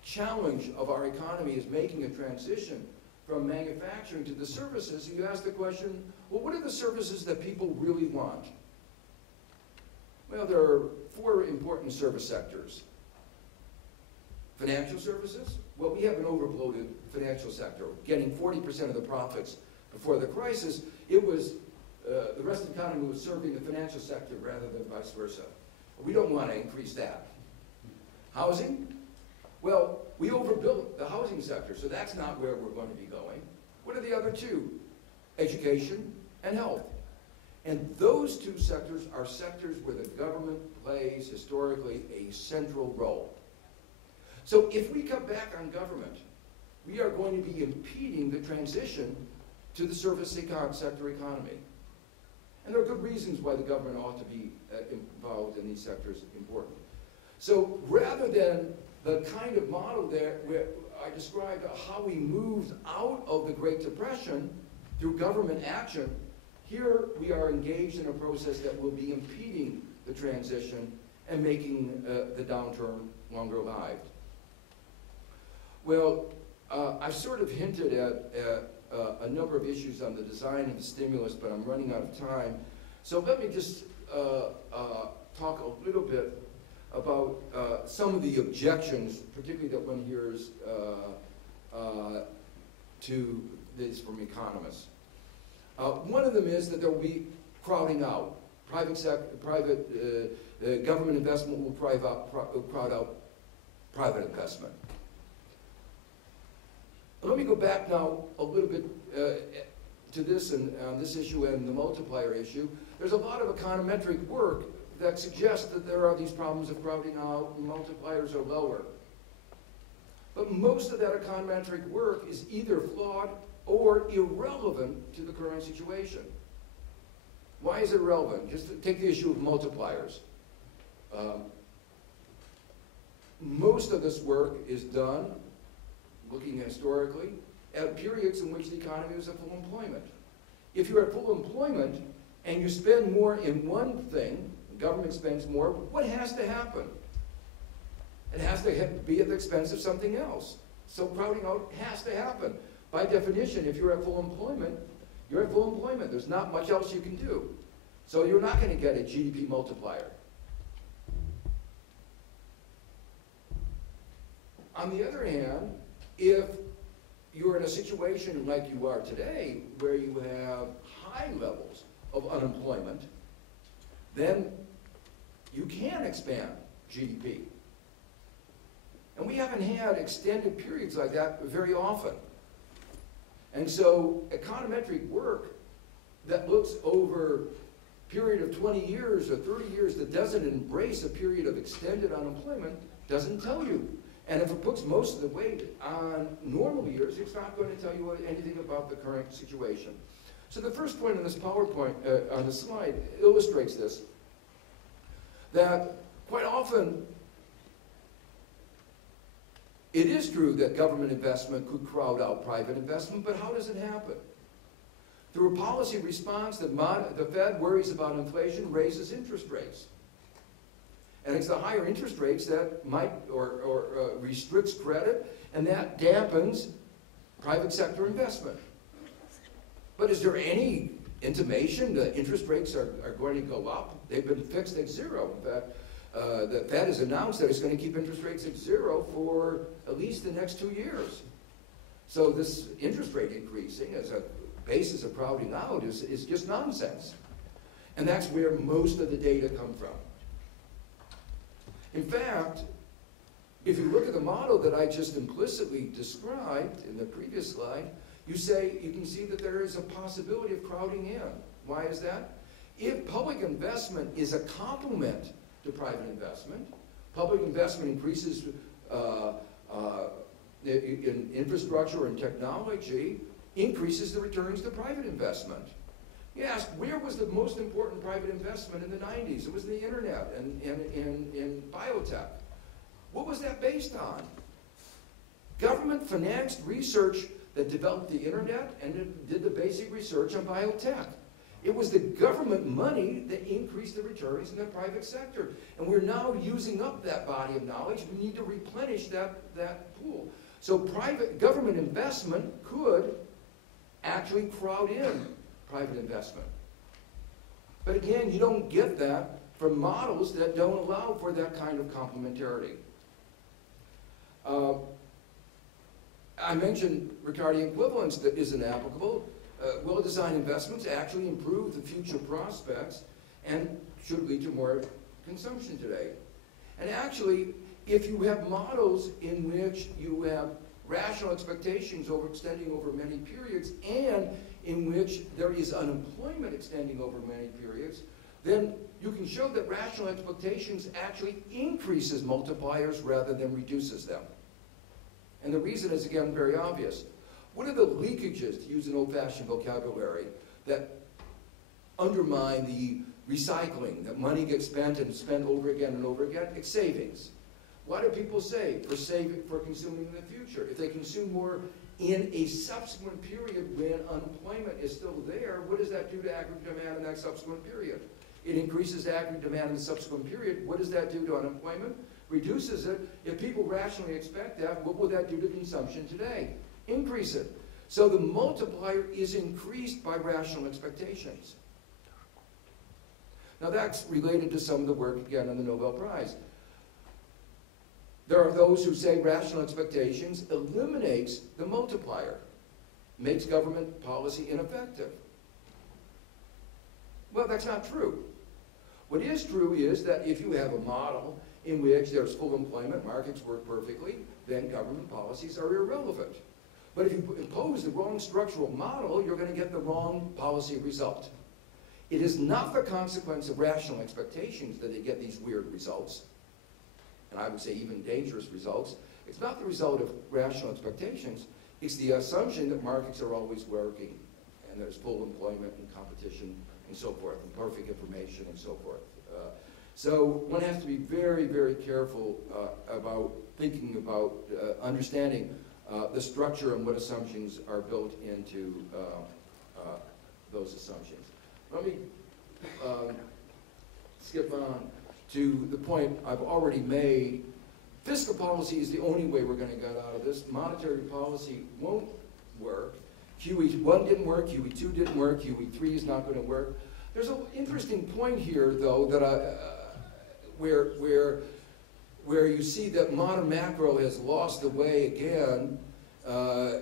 challenge of our economy is making a transition from manufacturing to the services, you ask the question, well, what are the services that people really want? Well, there are 4 important service sectors. Financial services. Well, we have an overbloated financial sector, getting 40% of the profits before the crisis. It was the rest of the economy was serving the financial sector rather than vice versa. We don't want to increase that. Housing? Well, we overbuilt the housing sector, so that's not where we're going to be going. What are the other two? Education and health. And those two sectors are sectors where the government plays historically a central role. So if we cut back on government, we are going to be impeding the transition to the service sector economy. And there are good reasons why the government ought to be involved in these sectors important. So rather than the kind of model there where I described how we moved out of the Great Depression through government action, here we are engaged in a process that will be impeding the transition and making the downturn longer-lived. Well, I've sort of hinted at a number of issues on the design of the stimulus, but I'm running out of time. So let me just talk a little bit about some of the objections, particularly that one hears to this from economists. One of them is that there will be crowding out. Government investment will crowd out private investment. Let me go back now a little bit to this and this issue and the multiplier issue. There's a lot of econometric work that suggests that there are these problems of crowding out and multipliers are lower. But most of that econometric work is either flawed or irrelevant to the current situation. Why is it irrelevant? Just to take the issue of multipliers. Most of this work is done, looking historically, at periods in which the economy was at full employment. If you're at full employment and you spend more in one thing, the government spends more, what has to happen? It has to be at the expense of something else. So crowding out has to happen. By definition, if you're at full employment, you're at full employment. There's not much else you can do. So you're not going to get a GDP multiplier. On the other hand, if you're in a situation like you are today, where you have high levels of unemployment, then you can expand GDP. And we haven't had extended periods like that very often. And so econometric work that looks over a period of 20 years or 30 years that doesn't embrace a period of extended unemployment doesn't tell you. And if it puts most of the weight on normal years, it's not going to tell you anything about the current situation. So the first point on this PowerPoint, on the slide, illustrates this, that quite often it is true that government investment could crowd out private investment, but how does it happen? Through a policy response that the Fed worries about inflation, raises interest rates. And it's the higher interest rates that might or restricts credit, and that dampens private sector investment. But is there any intimation that interest rates are going to go up? They've been fixed at zero. In fact, the Fed has announced that it's going to keep interest rates at zero for at least the next 2 years. So this interest rate increasing as a basis of crowding out is just nonsense. And that's where most of the data come from. In fact, if you look at the model that I just implicitly described in the previous slide, you can see that there is a possibility of crowding in. Why is that? If public investment is a complement to private investment, public investment increases in infrastructure and technology, increases the returns to private investment. You ask, where was the most important private investment in the 90s? It was the internet and in biotech. What was that based on? Government financed research that developed the internet and did the basic research on biotech. It was the government money that increased the returns in the private sector. And we're now using up that body of knowledge. We need to replenish that pool. So government investment could actually crowd in private investment. But again, you don't get that from models that don't allow for that kind of complementarity. I mentioned Ricardian equivalence that isn't applicable. well-designed investments actually improve the future prospects and should lead to more consumption today. And actually, if you have models in which you have rational expectations extending over many periods and in which there is unemployment extending over many periods, then you can show that rational expectations actually increases multipliers rather than reduces them. And the reason is, again, very obvious. What are the leakages, to use an old-fashioned vocabulary, that undermine the recycling, that money gets spent and spent over again and over again? It's savings. Why do people save? For consuming in the future. If they consume more in a subsequent period when unemployment is still there, what does that do to aggregate demand in that subsequent period? It increases aggregate demand in the subsequent period. What does that do to unemployment? Reduces it. If people rationally expect that, what will that do to consumption today? Increase it. So the multiplier is increased by rational expectations. Now that's related to some of the work, again, on the Nobel Prize. There are those who say rational expectations eliminates the multiplier, makes government policy ineffective. Well, that's not true. What is true is that if you have a model in which there's full employment, markets work perfectly, then government policies are irrelevant. But if you impose the wrong structural model, you're going to get the wrong policy result. It is not the consequence of rational expectations that they get these weird results, and I would say even dangerous results. It's not the result of rational expectations. It's the assumption that markets are always working, and there's full employment and competition and so forth, and perfect information and so forth. So one has to be very, very careful about thinking about understanding the structure and what assumptions are built into those assumptions. Let me skip on to the point I've already made. Fiscal policy is the only way we're going to get out of this. Monetary policy won't work. QE1 didn't work, QE2 didn't work, QE3 is not going to work. There's an interesting point here, though, that where you see that modern macro has lost the way again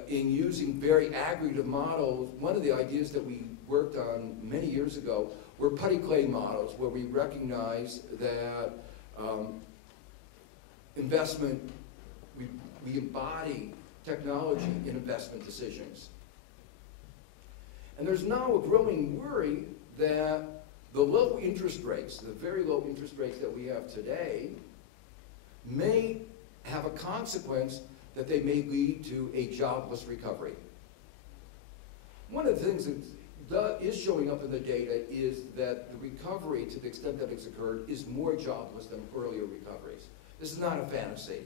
in using very aggregative models. One of the ideas that we worked on many years ago were putty clay models, where we recognize that investment, we embody technology in investment decisions. And there's now a growing worry that the low interest rates, the very low interest rates that we have today, may have a consequence that they may lead to a jobless recovery. One of the things that is showing up in the data is that the recovery, to the extent that it's occurred, is more jobless than earlier recoveries. This is not a fantasy.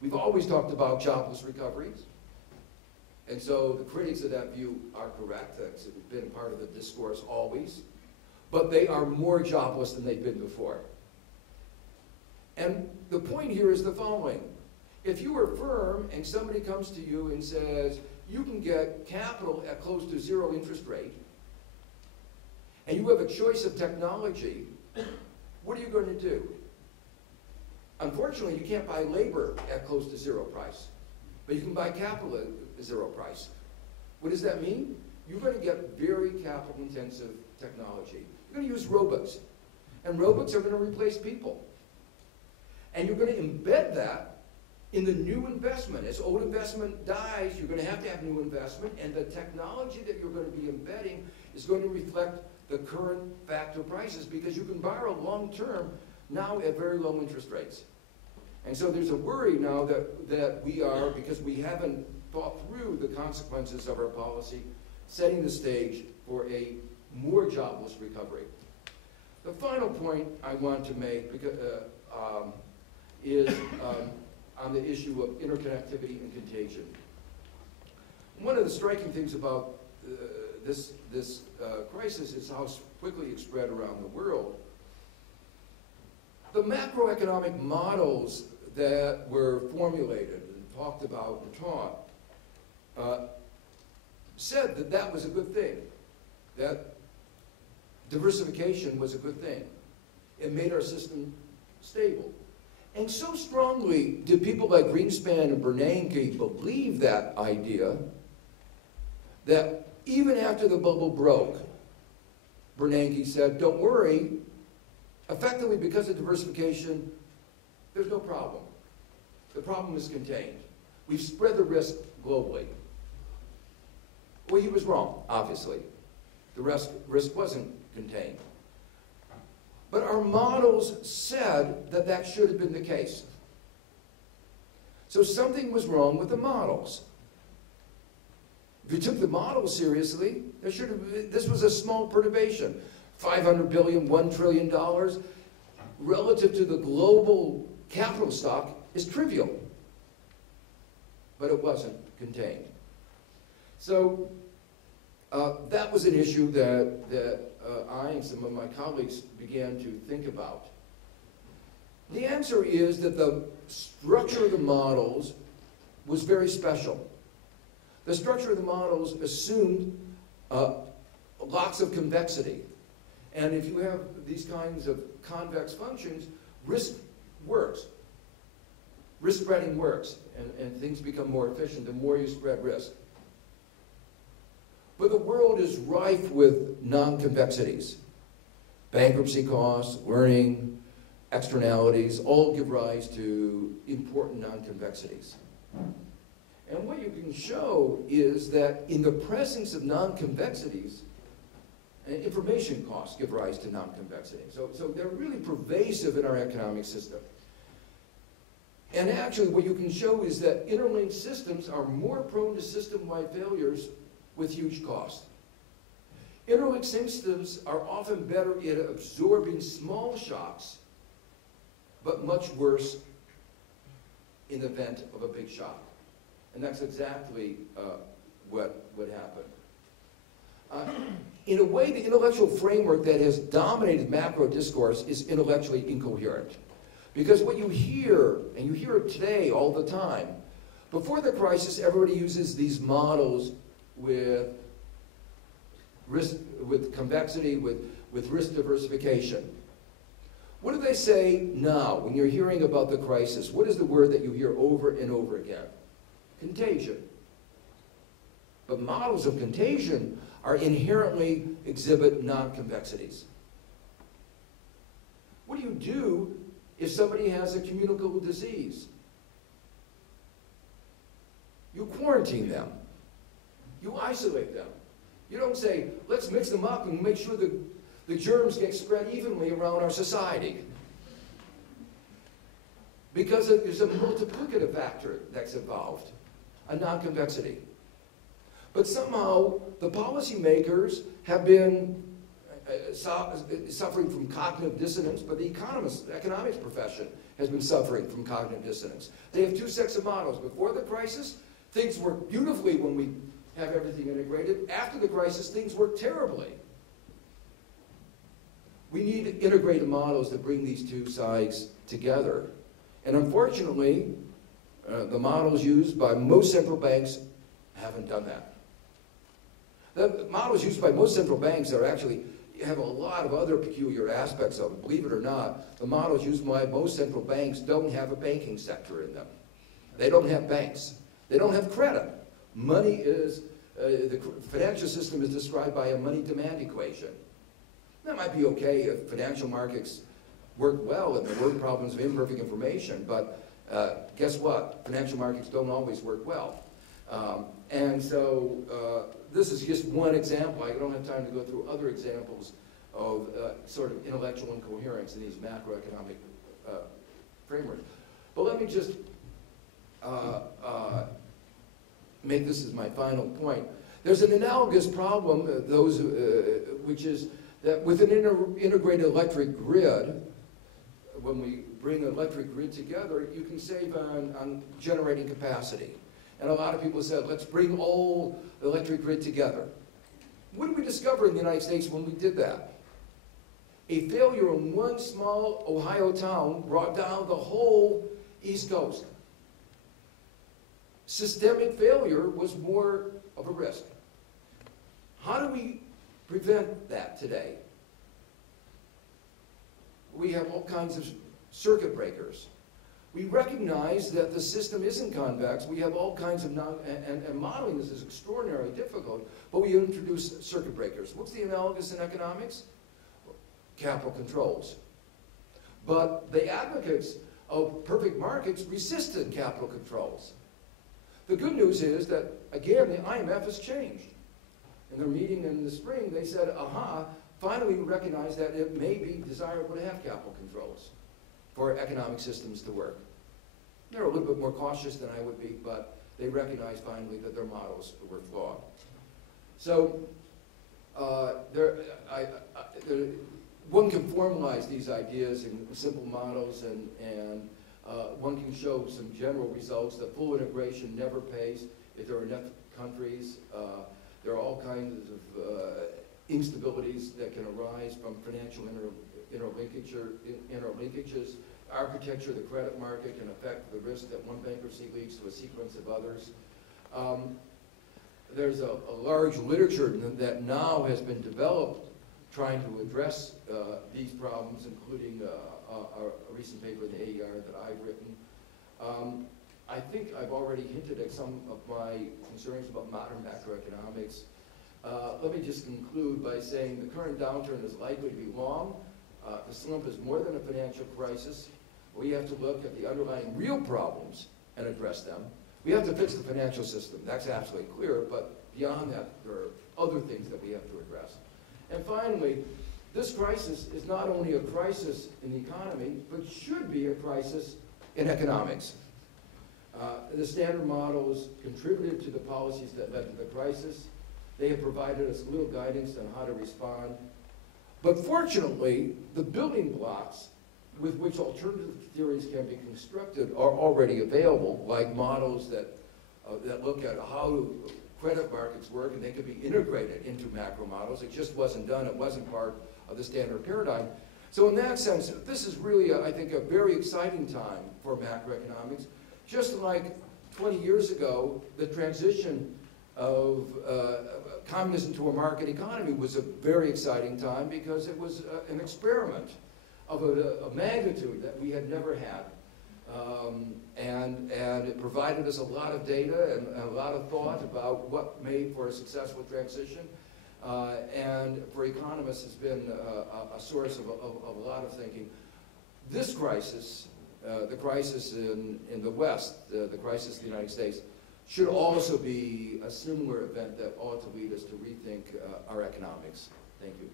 We've always talked about jobless recoveries. And so the critics of that view are correct. That's been part of the discourse always. But they are more jobless than they've been before. And the point here is the following. If you are a firm and somebody comes to you and says, you can get capital at close to zero interest rate, and you have a choice of technology, what are you going to do? Unfortunately, you can't buy labor at close to zero price, but you can buy capital at zero price. What does that mean? You're going to get very capital-intensive technology. You're going to use robots, and robots are going to replace people. And you're going to embed that in the new investment. As old investment dies, you're going to have new investment, and the technology that you're going to be embedding is going to reflect the current factor prices, because you can borrow long-term now at very low interest rates. And so there's a worry now that we are, because we haven't thought through the consequences of our policy, setting the stage for a more jobless recovery. The final point I want to make is on the issue of interconnectivity and contagion. One of the striking things about this crisis is how quickly it's spread around the world. The macroeconomic models that were formulated and talked about and taught said that that was a good thing, that diversification was a good thing. It made our system stable. And so strongly did people like Greenspan and Bernanke believe that idea that Even after the bubble broke, Bernanke said, don't worry, effectively because of diversification, there's no problem. The problem is contained. We've spread the risk globally. Well, he was wrong, obviously. The risk wasn't contained. But our models said that that should have been the case. So something was wrong with the models. If you took the models seriously, there should have been, this was a small perturbation. $500 billion, $1 trillion, relative to the global capital stock is trivial. But it wasn't contained. So that was an issue that I and some of my colleagues began to think about. The answer is that the structure of the models was very special. The structure of the models assumed lots of convexity. And if you have these kinds of convex functions, risk works. Risk spreading works, and things become more efficient the more you spread risk. But the world is rife with non-convexities. Bankruptcy costs, learning, externalities, all give rise to important non-convexities. And what you can show is that in the presence of non-convexities, information costs give rise to non-convexity. So they're really pervasive in our economic system. And actually what you can show is that interlinked systems are more prone to system-wide failures with huge cost. Interlinked systems are often better at absorbing small shocks, but much worse in the event of a big shock. And that's exactly what happened. In a way, the intellectual framework that has dominated macro discourse is intellectually incoherent. Because what you hear, and you hear it today all the time, before the crisis, everybody uses these models with risk, with convexity, with risk diversification. What do they say now when you're hearing about the crisis? What is the word that you hear over and over again? Contagion. But models of contagion are inherently exhibit non-convexities. What do you do if somebody has a communicable disease? You quarantine them. You isolate them. You don't say, let's mix them up and make sure that the germs get spread evenly around our society. Because there's a multiplicative factor that's involved, a non-convexity. But somehow the policymakers have been suffering from cognitive dissonance, but the economics profession has been suffering from cognitive dissonance. They have two sets of models. Before the crisis, things work beautifully when we have everything integrated. After the crisis, things work terribly. We need integrated models that bring these two sides together. And unfortunately, the models used by most central banks haven't done that. The models used by most central banks are actually have a lot of other peculiar aspects of it. Believe it or not, the models used by most central banks don't have a banking sector in them. They don't have banks. They don't have credit. Money is, the financial system is described by a money demand equation. That might be okay if financial markets work well and there were problems of imperfect information, but guess what? Financial markets don't always work well. And so this is just one example. I don't have time to go through other examples of sort of intellectual incoherence in these macroeconomic frameworks. But let me just make this as my final point. There's an analogous problem, which is that with an integrated electric grid, when we bring an electric grid together, you can save on generating capacity. And a lot of people said, let's bring all the electric grid together. What did we discover in the United States when we did that? A failure in one small Ohio town brought down the whole East Coast. Systemic failure was more of a risk. How do we prevent that today? We have all kinds of circuit breakers. We recognize that the system isn't convex. We have all kinds of and modeling this is extraordinarily difficult, but we introduce circuit breakers. What's the analogous in economics? Capital controls. But the advocates of perfect markets resisted capital controls. The good news is that, again, the IMF has changed. In their meeting in the spring, they said, aha, finally we recognize that it may be desirable to have capital controls for economic systems to work. They're a little bit more cautious than I would be, but they recognize finally that their models were flawed. So one can formalize these ideas in simple models, and one can show some general results that full integration never pays if there are enough countries. There are all kinds of instabilities that can arise from financial interlinkages. Architecture of the credit market can affect the risk that one bankruptcy leads to a sequence of others. There's a large literature that now has been developed trying to address these problems, including a recent paper in the AER that I've written. I think I've already hinted at some of my concerns about modern macroeconomics. Let me just conclude by saying the current downturn is likely to be long. The slump is more than a financial crisis. We have to look at the underlying real problems and address them. We have to fix the financial system. That's absolutely clear, but beyond that, there are other things that we have to address. And finally, this crisis is not only a crisis in the economy, but should be a crisis in economics. The standard models contributed to the policies that led to the crisis. They have provided us little guidance on how to respond. But fortunately, the building blocks with which alternative theories can be constructed are already available, like models that look at how credit markets work, and they can be integrated into macro models. It just wasn't done. It wasn't part of the standard paradigm. So in that sense, this is really, I think, a very exciting time for macroeconomics. Just like 20 years ago, the transition of communism to a market economy was a very exciting time because it was an experiment of a magnitude that we had never had. And it provided us a lot of data and a lot of thought about what made for a successful transition. And for economists, it's been a source of a lot of thinking. This crisis, the crisis in the West, the crisis in the United States, should also be a similar event that ought to lead us to rethink our economics. Thank you.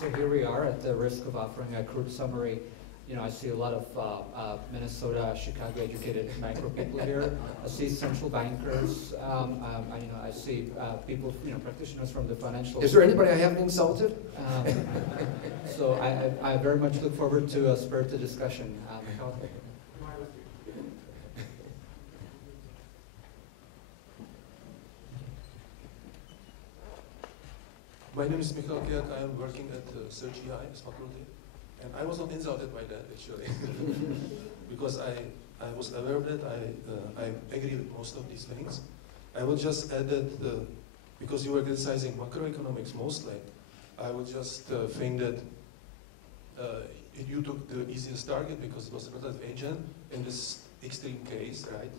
So here we are, at the risk of offering a crude summary. You know, I see a lot of Minnesota, Chicago-educated macro people here. I see central bankers. I see people, practitioners from the financial. Is there anybody I haven't insulted? So I very much look forward to a spirited discussion. My name is Michal Kiak. I am working at CERGE-EI as faculty. And I was not insulted by that, actually, because I was aware of that. I agree with most of these things. I would just add that because you were criticizing macroeconomics mostly, I would just think that you took the easiest target because it was a representative agent in this extreme case, right?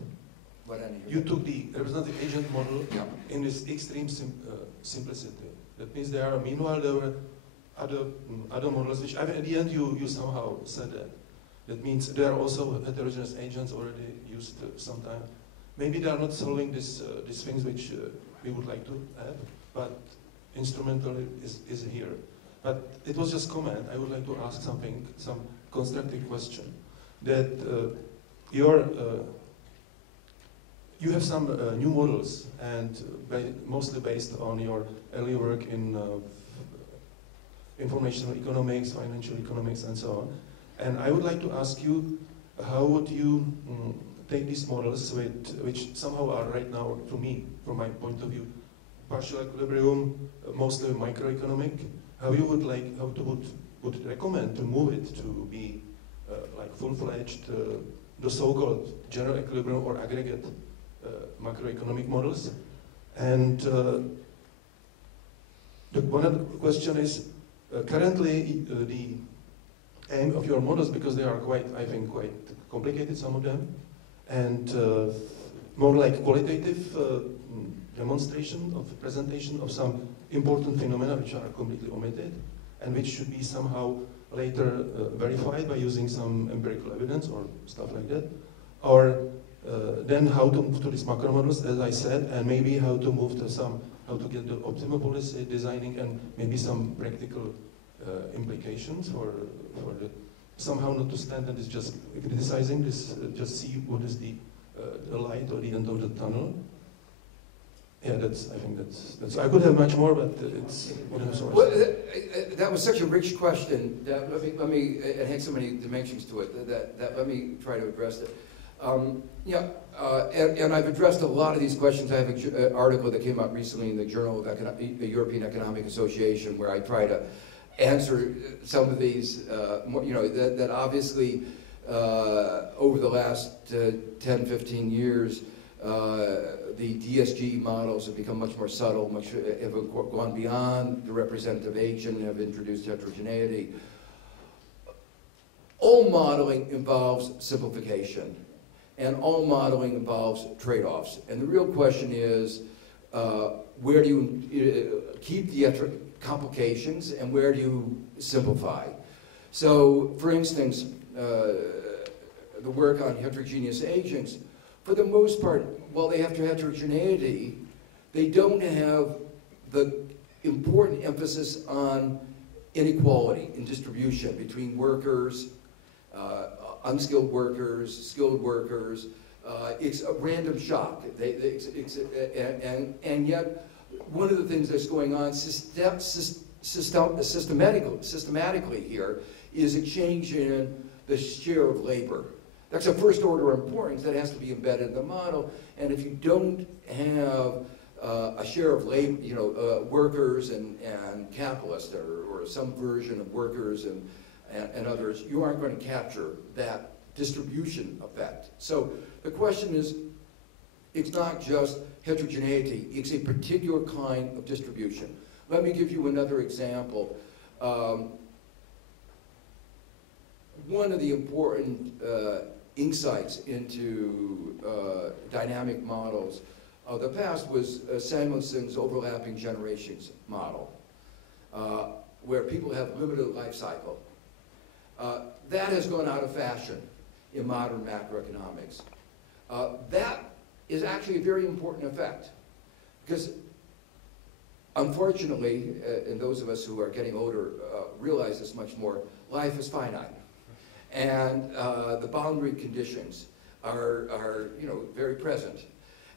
You took the representative agent model in this extreme simplicity. That means meanwhile, there were other models, which at the end you somehow said that. That means there are also heterogeneous agents already used sometime. Maybe they are not solving these things which we would like to have, but instrumentally is here. But it was just comment. I would like to ask something, some constructive question. That you have some new models, and mostly based on your early work in informational economics, financial economics, and so on. And I would like to ask you, how would you take these models, which somehow are right now, to me, from my point of view, partial equilibrium, mostly microeconomic, how you would recommend to move it to be like full-fledged, the so-called general equilibrium or aggregate macroeconomic models. And one other question is, currently the aim of your models, because they are quite, I think, quite complicated, some of them, and more like qualitative demonstration of presentation of some important phenomena which are completely omitted and which should be somehow later verified by using some empirical evidence or stuff like that, or then how to move to these macro models, as I said, and maybe how to move to how to get the optimal policy designing and maybe some practical implications for the, somehow not to stand and is just criticizing this, just see what is the light or the end of the tunnel. Yeah, I think that's, I could have much more, but it's, well, that was such a rich question that it had so many dimensions to it that let me try to address it. And I've addressed a lot of these questions. I have an article that came out recently in the Journal of the European Economic Association where I try to answer some of these, that obviously over the last 10, 15 years, the DSG models have become much more subtle, have gone beyond the representative agent and have introduced heterogeneity. All modeling involves simplification, and all modeling involves trade-offs. And the real question is, where do you keep the complications and where do you simplify? So, for instance, the work on heterogeneous agents, for the most part, while they have heterogeneity, they don't have the important emphasis on inequality in distribution between workers, unskilled workers, skilled workers. It's a random shock. And yet, one of the things that's going on systematically here is a change in the share of labor. That's a first order importance that has to be embedded in the model. And if you don't have a share of labor, workers and capitalists, or some version of workers and others, you aren't going to capture that distribution effect. So the question is, it's not just heterogeneity, it's a particular kind of distribution. Let me give you another example. One of the important insights into dynamic models of the past was Samuelson's overlapping generations model, where people have limited life cycle. That has gone out of fashion in modern macroeconomics. That is actually a very important effect, because unfortunately, and those of us who are getting older realize this much more, life is finite. And the boundary conditions are very present.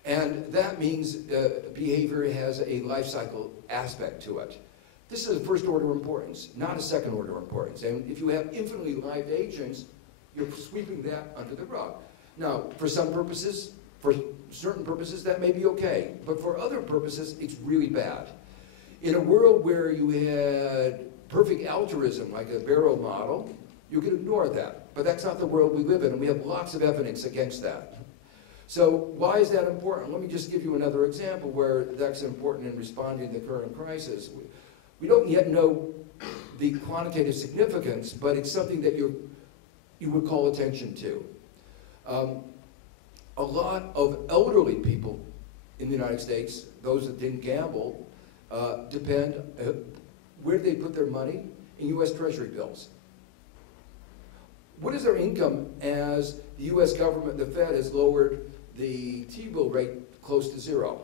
And that means behavior has a life cycle aspect to it. This is a first order importance, not a second order importance. And if you have infinitely lived agents, you're sweeping that under the rug. Now, for some purposes, for certain purposes, that may be okay. But for other purposes, it's really bad. In a world where you had perfect altruism, like a Barrow model, you can ignore that. But that's not the world we live in, and we have lots of evidence against that. So why is that important? Let me just give you another example where that's important in responding to the current crisis. We don't yet know the quantitative significance, but it's something that you would call attention to. A lot of elderly people in the United States, those that didn't gamble, depend, where do they put their money? In U.S. Treasury bills. What is their income as the U.S. government, the Fed, has lowered the T-bill rate close to zero?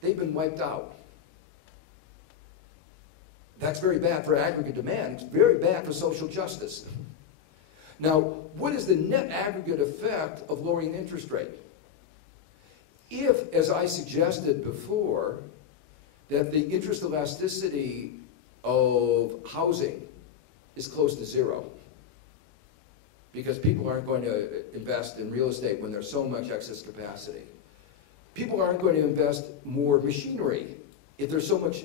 They've been wiped out. That's very bad for aggregate demand. It's very bad for social justice. Now, what is the net aggregate effect of lowering the interest rate? If, as I suggested before, that the interest elasticity of housing is close to zero, because people aren't going to invest in real estate when there's so much excess capacity. People aren't going to invest more machinery if there's so much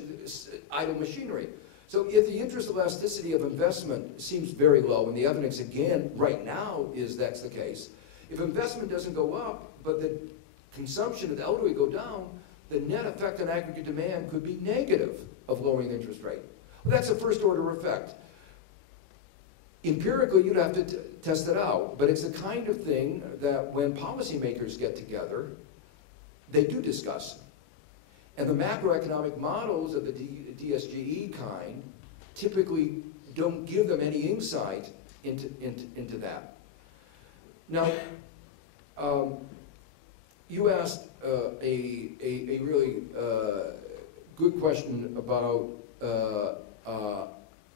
idle machinery. So if the interest elasticity of investment seems very low, and the evidence again right now is that's the case, if investment doesn't go up, but the consumption of the elderly go down, the net effect on aggregate demand could be negative of lowering the interest rate. Well, that's a first order effect. Empirically, you'd have to test it out, but it's the kind of thing that when policymakers get together, they do discuss. And the macroeconomic models of the DSGE kind typically don't give them any insight into that. Now, you asked a really good question about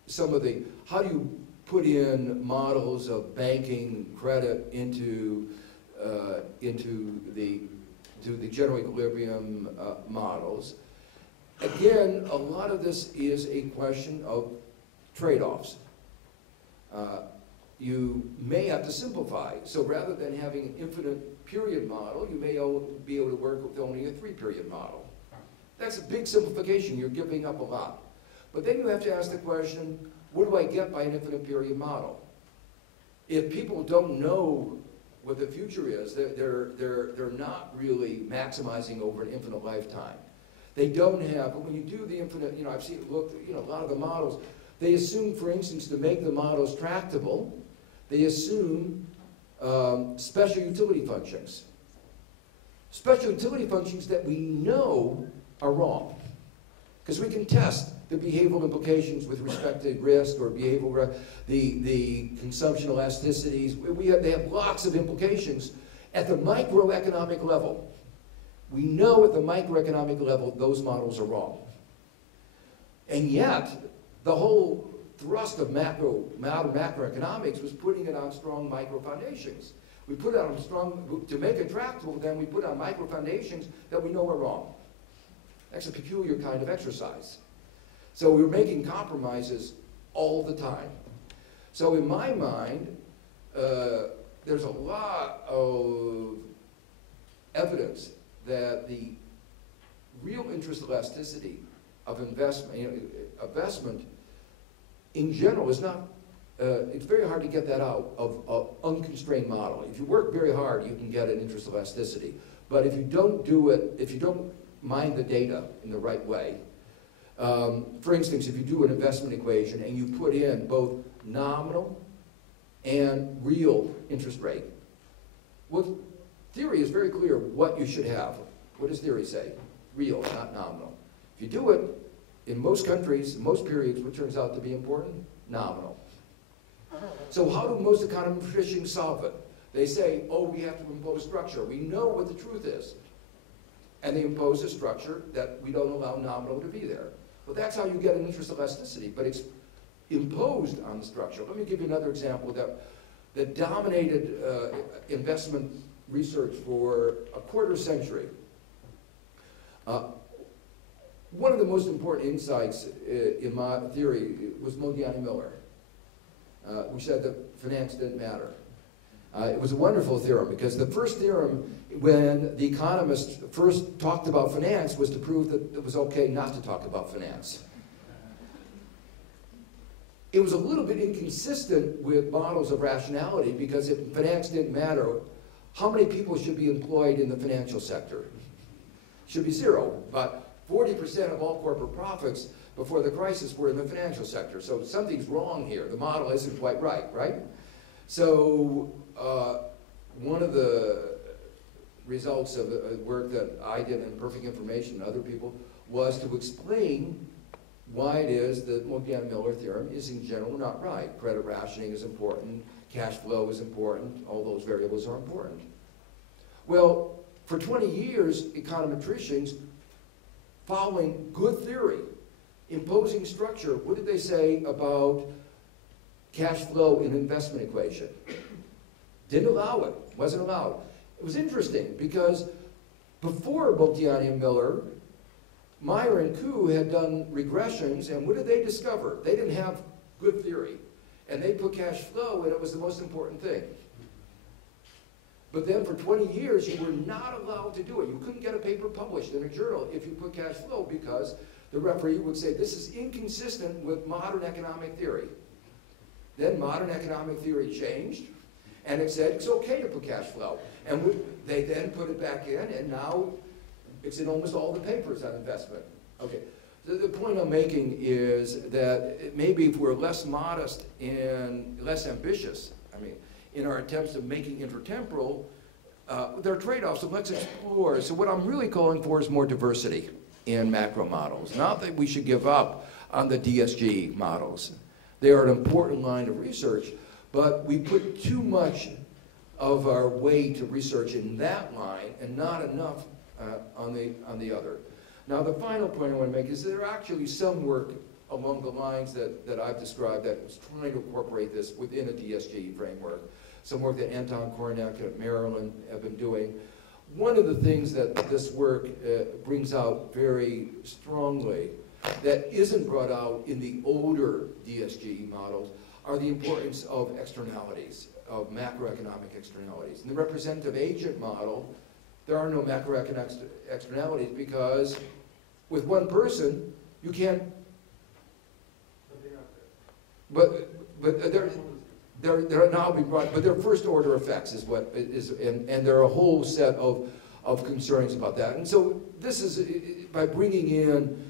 some of the, how do you put in models of banking credit into the general equilibrium models. Again, a lot of this is a question of trade-offs. You may have to simplify. So rather than having an infinite period model, you may be able to work with only a 3-period model. That's a big simplification. You're giving up a lot. But then you have to ask the question, what do I get by an infinite period model? If people don't know what the future is, they're not really maximizing over an infinite lifetime. They don't have, but when you do the infinite, I've seen, look, a lot of the models, they assume, for instance, to make the models tractable, they assume special utility functions. Special utility functions that we know are wrong. Because we can test the behavioral implications with respect to risk or behavioral, the consumption elasticities. They have lots of implications at the microeconomic level. We know at the microeconomic level those models are wrong. And yet, the whole thrust of macroeconomics was putting it on strong micro foundations. We put it on strong, to make it tractable, then we put on micro foundations that we know are wrong. That's a peculiar kind of exercise. So we're making compromises all the time. So in my mind, there's a lot of evidence that the real interest elasticity of investment in general is not, it's very hard to get that out of unconstrained model. If you work very hard, you can get an interest elasticity. But if you don't do it, if you don't mine the data in the right way, for instance, if you do an investment equation and you put in both nominal and real interest rate, well, theory is very clear what you should have. What does theory say? Real, not nominal. If you do it, in most countries, in most periods, what turns out to be important? Nominal. So how do most econometricians solve it? They say, oh, we have to impose structure. We know what the truth is. And they impose a structure that we don't allow nominal to be there. Well, that's how you get an interest elasticity, but it's imposed on the structure. Let me give you another example that dominated investment research for a quarter century. One of the most important insights in my theory was Modigliani Miller, who said that finance didn't matter. It was a wonderful theorem because the first theorem, when the economists first talked about finance, was to prove that it was okay not to talk about finance. It was a little bit inconsistent with models of rationality because if finance didn't matter, how many people should be employed in the financial sector? Should be zero, but 40% of all corporate profits before the crisis were in the financial sector. So something's wrong here. The model isn't quite right, right? So one of the results of the work that I did in Perfect Information and other people was to explain why it is that Modigliani-Miller theorem is in general not right. Credit rationing is important, cash flow is important, all those variables are important. Well, for 20 years, econometricians, following good theory, imposing structure, what did they say about cash flow in investment equation? Didn't allow it, wasn't allowed. It was interesting because before Modigliani and Miller, Meyer and Kuh had done regressions, and what did they discover? They didn't have good theory, and they put cash flow, and it was the most important thing. But then for 20 years, you were not allowed to do it. You couldn't get a paper published in a journal if you put cash flow because the referee would say, this is inconsistent with modern economic theory. Then modern economic theory changed, and it said it's okay to put cash flow. And they then put it back in, and now it's in almost all the papers on investment. Okay. The point I'm making is that maybe if we're less modest and less ambitious, I mean, in our attempts of making intertemporal, there are trade-offs, so let's explore. So what I'm really calling for is more diversity in macro models. Not that we should give up on the DSG models. They are an important line of research, but we put too much of our weight to research in that line and not enough on the other. Now, the final point I want to make is there are actually some work along the lines that I've described that was trying to incorporate this within a DSG framework. Some work that Anton Kornak at Maryland have been doing. One of the things that this work brings out very strongly that isn't brought out in the older DSG models are the importance of externalities, of macroeconomic externalities. In the representative agent model, there are no macroeconomic externalities because with one person, you can't. But they're now being brought. But they're first order effects is what is, and there are a whole set of concerns about that. And so this is by bringing in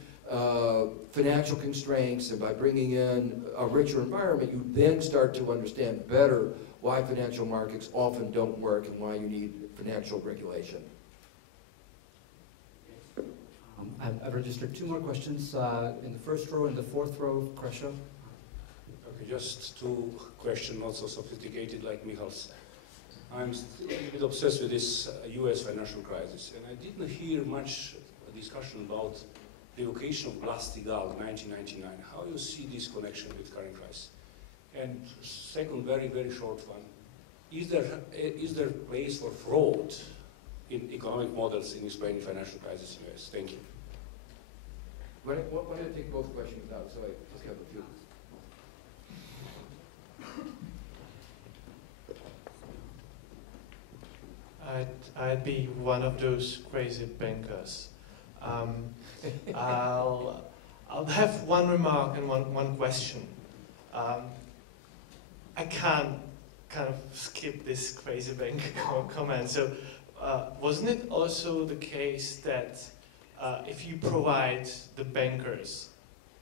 financial constraints and by bringing in a richer environment, you then start to understand better why financial markets often don't work and why you need financial regulation. I've registered 2 more questions in the first row and the fourth row. Kresha. Okay, just 2 questions, not so sophisticated like Michal's. I'm still a little bit obsessed with this US financial crisis, and I didn't hear much discussion about the revocation of Glass-Steagall in 1999. How you see this connection with current crisis? And second, very, very short one. Is there place for fraud in economic models in explaining financial crisis in the US? Thank you. Why don't I take both questions now, so I just have a few. I'd be one of those crazy bankers. I'll have one remark and one question. I can't kind of skip this crazy banker comment. So wasn't it also the case that if you provide the bankers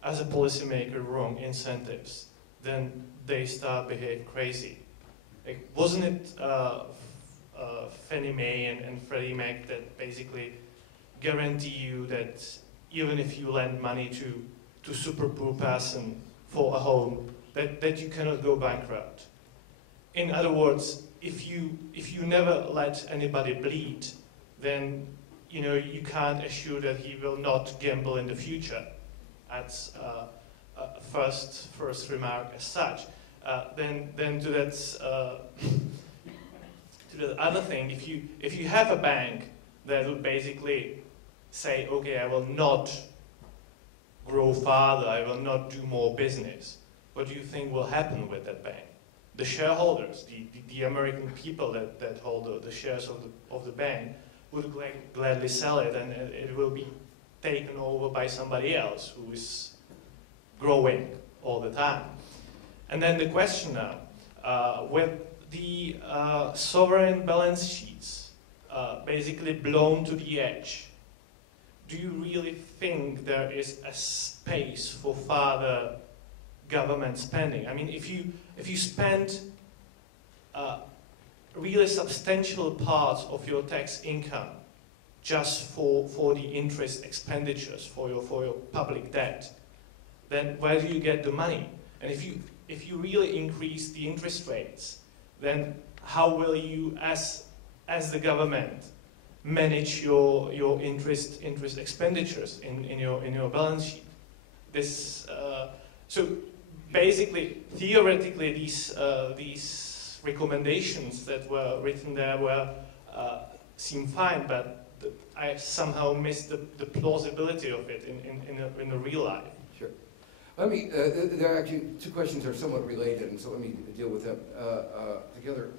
as a policymaker wrong incentives, then they start behave crazy? Like, wasn't it Fannie Mae and Freddie Mac that basically guarantee you that even if you lend money to super poor person for a home, that you cannot go bankrupt? In other words, if you never let anybody bleed, then you can't assure that he will not gamble in the future. That's first remark as such. Then to that to the other thing, if you have a bank that would basically say, okay, I will not grow farther, I will not do more business, what do you think will happen with that bank? The shareholders, the American people that hold the shares of the bank would gladly sell it, and it will be taken over by somebody else who is growing all the time. And then the question now, with the sovereign balance sheets basically blown to the edge, do you really think there is a space for further government spending? I mean, if you spend really substantial parts of your tax income just for the interest expenditures for your public debt, then where do you get the money? And if you really increase the interest rates, then how will you, as the government, manage your interest expenditures in your balance sheet? So basically, theoretically, these recommendations that were written there seem fine, but I somehow missed the plausibility of it in the real life. Sure. Let me. There are actually 2 questions that are somewhat related, and so let me deal with them together.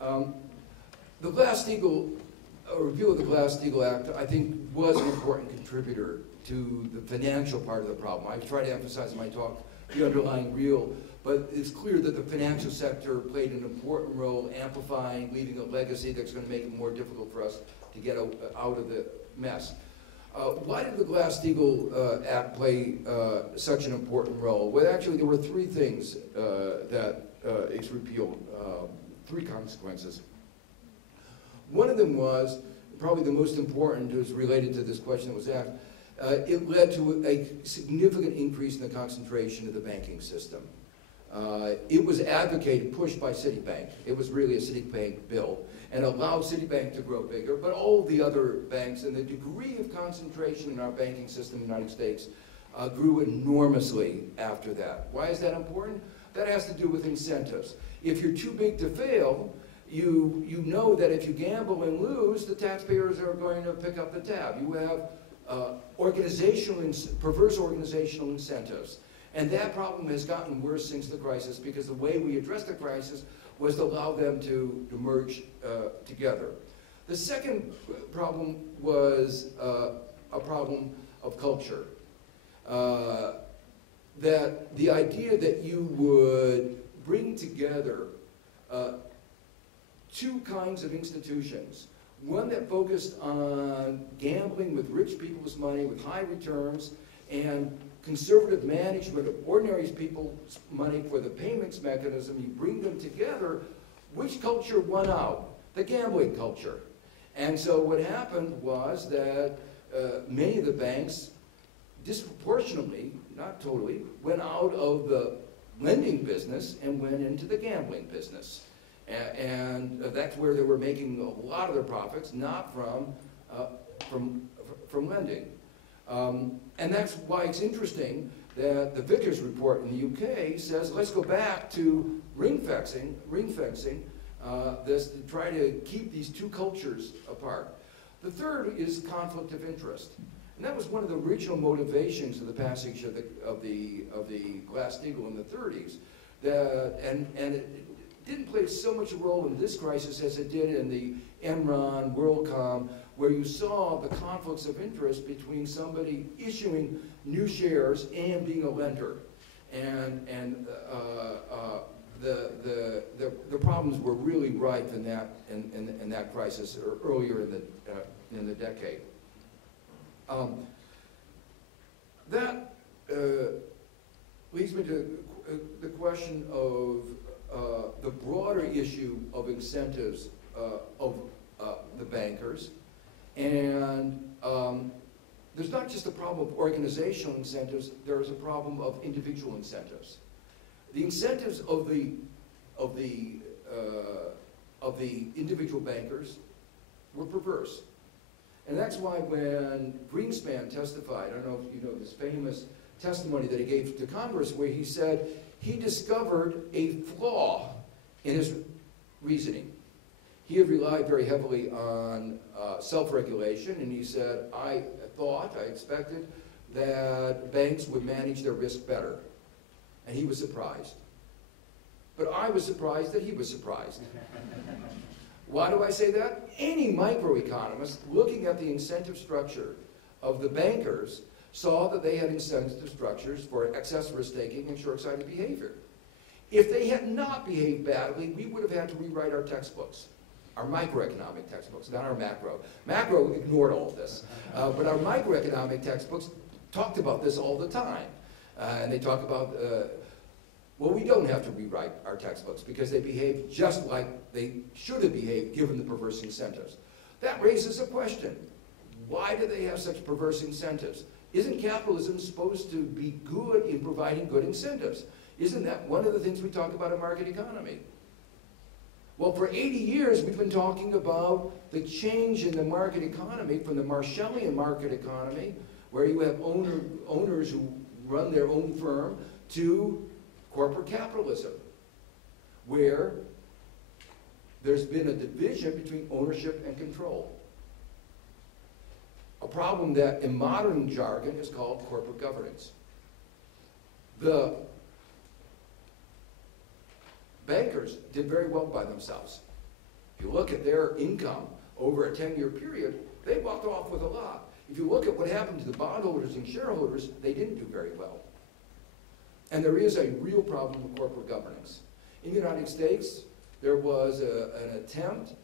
The Glass-Steagall review of the Glass-Steagall Act, I think, was an important contributor to the financial part of the problem. I try to emphasize in my talk the underlying real but it's clear that the financial sector played an important role amplifying, leaving a legacy that's going to make it more difficult for us to get out of the mess. Why did the Glass-Steagall Act play such an important role? Well, actually, there were three things that its repeal, three consequences. One of them was, probably the most important, is related to this question that was asked. It led to a significant increase in the concentration of the banking system. It was advocated, pushed by Citibank. It was really a Citibank bill, and allowed Citibank to grow bigger, but all the other banks, and the degree of concentration in our banking system in the United States grew enormously after that. Why is that important? That has to do with incentives. If you're too big to fail, you know that if you gamble and lose, the taxpayers are going to pick up the tab. You have perverse organizational incentives. And that problem has gotten worse since the crisis, because the way we addressed the crisis was to allow them to merge together. The second problem was a problem of culture. That the idea that you would bring together two kinds of institutions, one that focused on gambling with rich people's money with high returns, and conservative management of ordinary people's money for the payments mechanism. You bring them together. Which culture won out? The gambling culture. And so what happened was that many of the banks disproportionately, not totally, went out of the lending business and went into the gambling business. And that's where they were making a lot of their profits, not from lending. And that's why it's interesting that the Vickers report in the UK says, let's go back to ring fencing this to try to keep these two cultures apart. The third is conflict of interest. And that was one of the original motivations of the passage of the Glass-Steagall in the 30s. And it didn't play so much a role in this crisis as it did in the Enron, WorldCom, where you saw the conflicts of interest between somebody issuing new shares and being a lender. And the problems were really rife in that crisis, or earlier in the decade. That leads me to the question of the broader issue of incentives of the bankers. And there's not just a problem of organizational incentives, there is a problem of individual incentives. The incentives of the individual bankers were perverse. And that's why when Greenspan testified, I don't know if you know this famous testimony that he gave to Congress, where he said he discovered a flaw in his reasoning. He had relied very heavily on self-regulation, and he said, I expected that banks would manage their risk better. And he was surprised. But I was surprised that he was surprised. Why do I say that? Any microeconomist looking at the incentive structure of the bankers saw that they had incentive structures for excess risk-taking and short-sighted behavior. If they had not behaved badly, we would have had to rewrite our textbooks. Our microeconomic textbooks, not our macro. Macro ignored all of this. But our microeconomic textbooks talked about this all the time. And they talk about, well, we don't have to rewrite our textbooks because they behave just like they should have behaved given the perverse incentives. That raises a question. Why do they have such perverse incentives? Isn't capitalism supposed to be good in providing good incentives? Isn't that one of the things we talk about in market economy? Well, for 80 years, we've been talking about the change in the market economy from the Marshallian market economy, where you have owners who run their own firm, to corporate capitalism, where there's been a division between ownership and control. A problem that in modern jargon is called corporate governance. The bankers did very well by themselves. If you look at their income over a 10-year period, they walked off with a lot. If you look at what happened to the bondholders and shareholders, they didn't do very well. And there is a real problem with corporate governance. In the United States, there was an attempt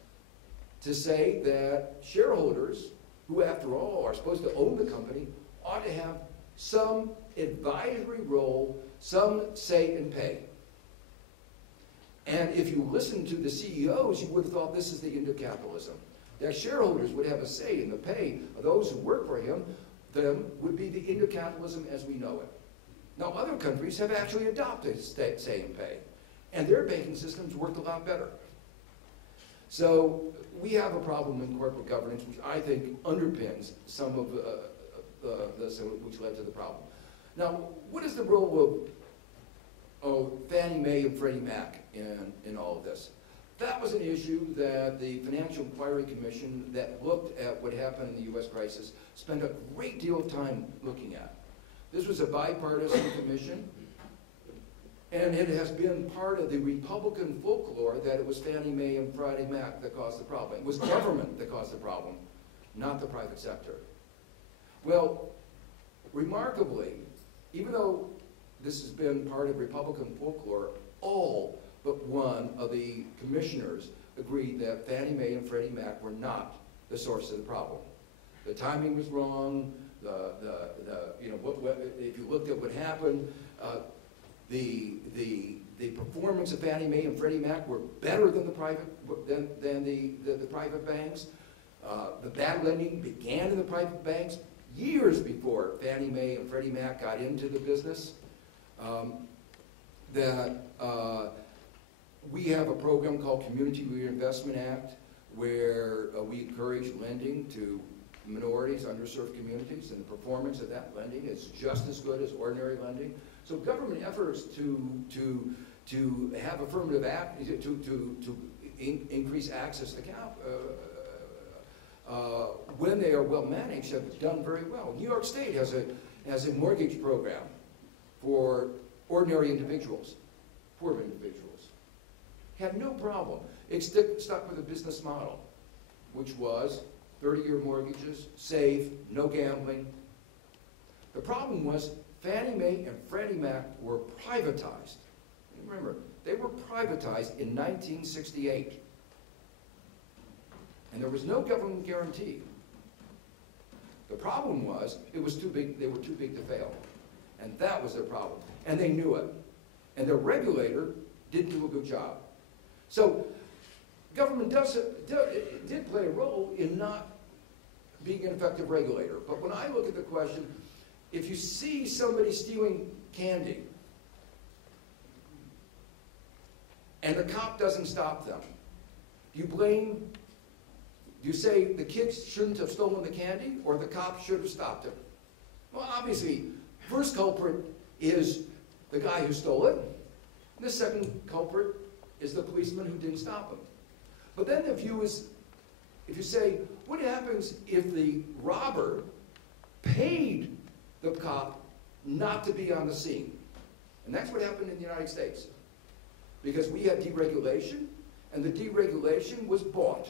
to say that shareholders, who after all are supposed to own the company, ought to have some advisory role, some say and pay. And if you listen to the CEOs, you would have thought this is the end of capitalism. That shareholders would have a say in the pay of those who work for them would be the end of capitalism as we know it. Now, other countries have actually adopted say and pay, and their banking systems worked a lot better. So we have a problem in corporate governance, which I think underpins some of which led to the problem. Now, what is the role of Fannie Mae and Freddie Mac in all of this? That was an issue that the Financial Inquiry Commission that looked at what happened in the US crisis spent a great deal of time looking at. This was a bipartisan commission, and it has been part of the Republican folklore that it was Fannie Mae and Freddie Mac that caused the problem. It was government that caused the problem, not the private sector. Well, remarkably, even though this has been part of Republican folklore, all but one of the commissioners agreed that Fannie Mae and Freddie Mac were not the source of the problem. The timing was wrong. If you looked at what happened, the performance of Fannie Mae and Freddie Mac were better than the private banks. The bad lending began in the private banks years before Fannie Mae and Freddie Mac got into the business. We have a program called Community Reinvestment Act, where we encourage lending to minorities, underserved communities, and the performance of that lending is just as good as ordinary lending. So government efforts to have affirmative act, to increase access to when they are well managed, have done very well. New York State has a mortgage program for ordinary individuals, poor individuals. Had no problem. It stuck with a business model, which was 30-year mortgages, safe, no gambling. The problem was Fannie Mae and Freddie Mac were privatized. Remember, they were privatized in 1968. And there was no government guarantee. The problem was, it was too big, they were too big to fail. And that was their problem. And they knew it. And their regulator didn't do a good job. So government did play a role in not being an effective regulator. But when I look at the question, if you see somebody stealing candy and the cop doesn't stop them, do you say the kids shouldn't have stolen the candy or the cop should have stopped him? Well, obviously, first culprit is the guy who stole it. And the second culprit is the policeman who didn't stop him. But then if you say, what happens if the robber paid the cop not to be on the scene? And that's what happened in the United States. Because we had deregulation, and the deregulation was bought.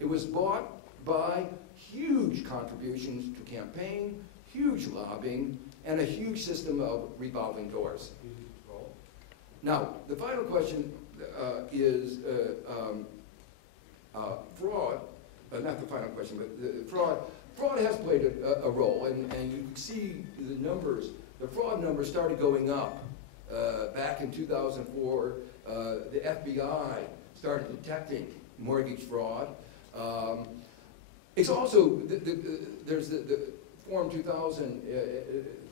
It was bought by huge contributions to campaign, huge lobbying, and a huge system of revolving doors. Now, the final question is fraud. Not the final question, but fraud. Fraud has played a role, and you can see the numbers. The fraud numbers started going up back in 2004. The FBI started detecting mortgage fraud. It's also, there's the Form 2000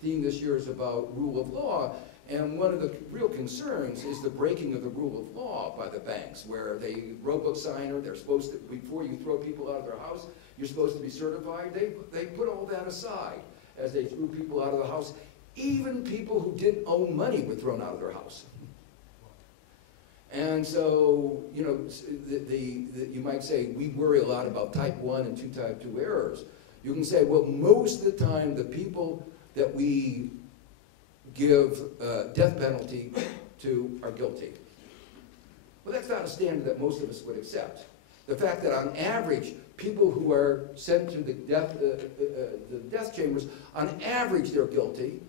theme this year is about rule of law, and one of the real concerns is the breaking of the rule of law by the banks, where they robo-signer, they're supposed to, before you throw people out of their house, you're supposed to be certified. They put all that aside as they threw people out of the house. Even people who didn't owe money were thrown out of their house. And so, you know, you might say, we worry a lot about type 1 and type 2 errors. You can say, well, most of the time, the people that we give death penalty to are guilty. Well, that's not a standard that most of us would accept. The fact that on average, people who are sent to the death chambers, on average they're guilty,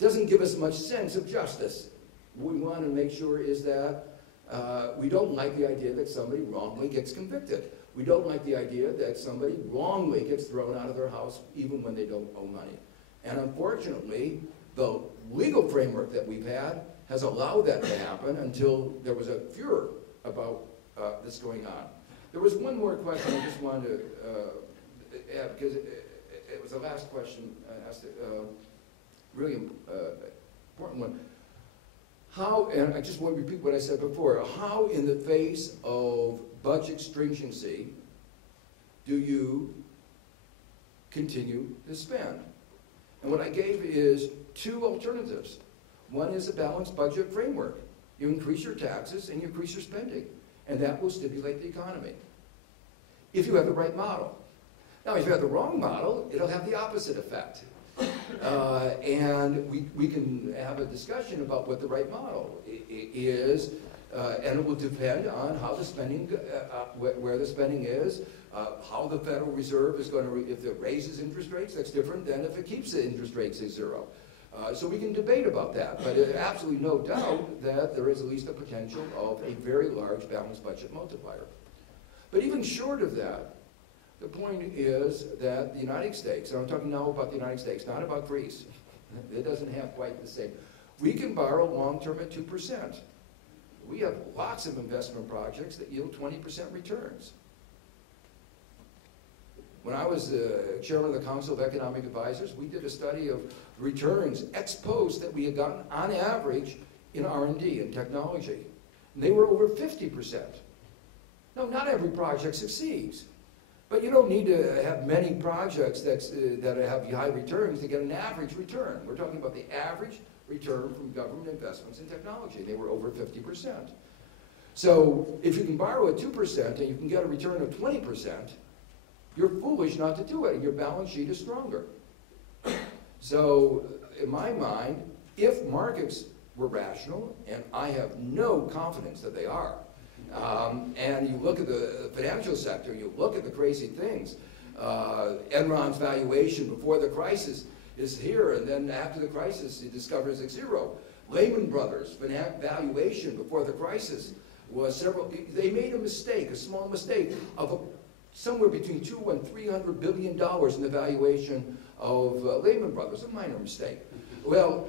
doesn't give us much sense of justice. What we want to make sure is that we don't like the idea that somebody wrongly gets convicted. We don't like the idea that somebody wrongly gets thrown out of their house even when they don't owe money. And unfortunately, the legal framework that we've had has allowed that to happen until there was a furor about this going on. There was one more question I just wanted to add, because it was the last question I asked, really important one. How, and I just want to repeat what I said before, how in the face of budget stringency do you continue to spend? And what I gave is two alternatives. One is a balanced budget framework. You increase your taxes and you increase your spending, and that will stimulate the economy, if you have the right model. Now, if you have the wrong model, it'll have the opposite effect. And we can have a discussion about what the right model is, and it will depend on how the spending, where the spending is, how the Federal Reserve is going to, if it raises interest rates, that's different than if it keeps the interest rates at zero. So we can debate about that, but there's absolutely no doubt that there is at least a potential of a very large balanced budget multiplier. But even short of that, the point is that the United States, and I'm talking now about the United States, not about Greece. It doesn't have quite the same. We can borrow long-term at 2%. We have lots of investment projects that yield 20% returns. When I was chairman of the Council of Economic Advisors, we did a study of returns ex post that we had gotten on average in R&D and technology. And they were over 50%. Now, not every project succeeds. But you don't need to have many projects that have high returns to get an average return. We're talking about the average return from government investments in technology. They were over 50%. So if you can borrow at 2% and you can get a return of 20%, you're foolish not to do it, and your balance sheet is stronger. So in my mind, if markets were rational, and I have no confidence that they are, and you look at the financial sector, you look at the crazy things. Enron's valuation before the crisis is here, and then after the crisis, it discovers it's zero. Lehman Brothers valuation before the crisis was several. They made a mistake, a small mistake, of somewhere between $200 and $300 billion in the valuation of Lehman Brothers, a minor mistake. Well,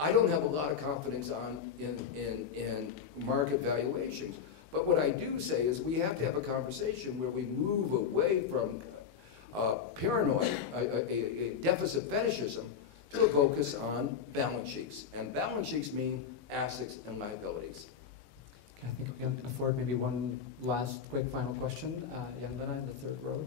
I don't have a lot of confidence in market valuations. But what I do say is we have to have a conversation where we move away from paranoid, a deficit fetishism, to a focus on balance sheets. And balance sheets mean assets and liabilities. Okay, I think we can afford maybe one last quick final question. Jan-Bena in the third row.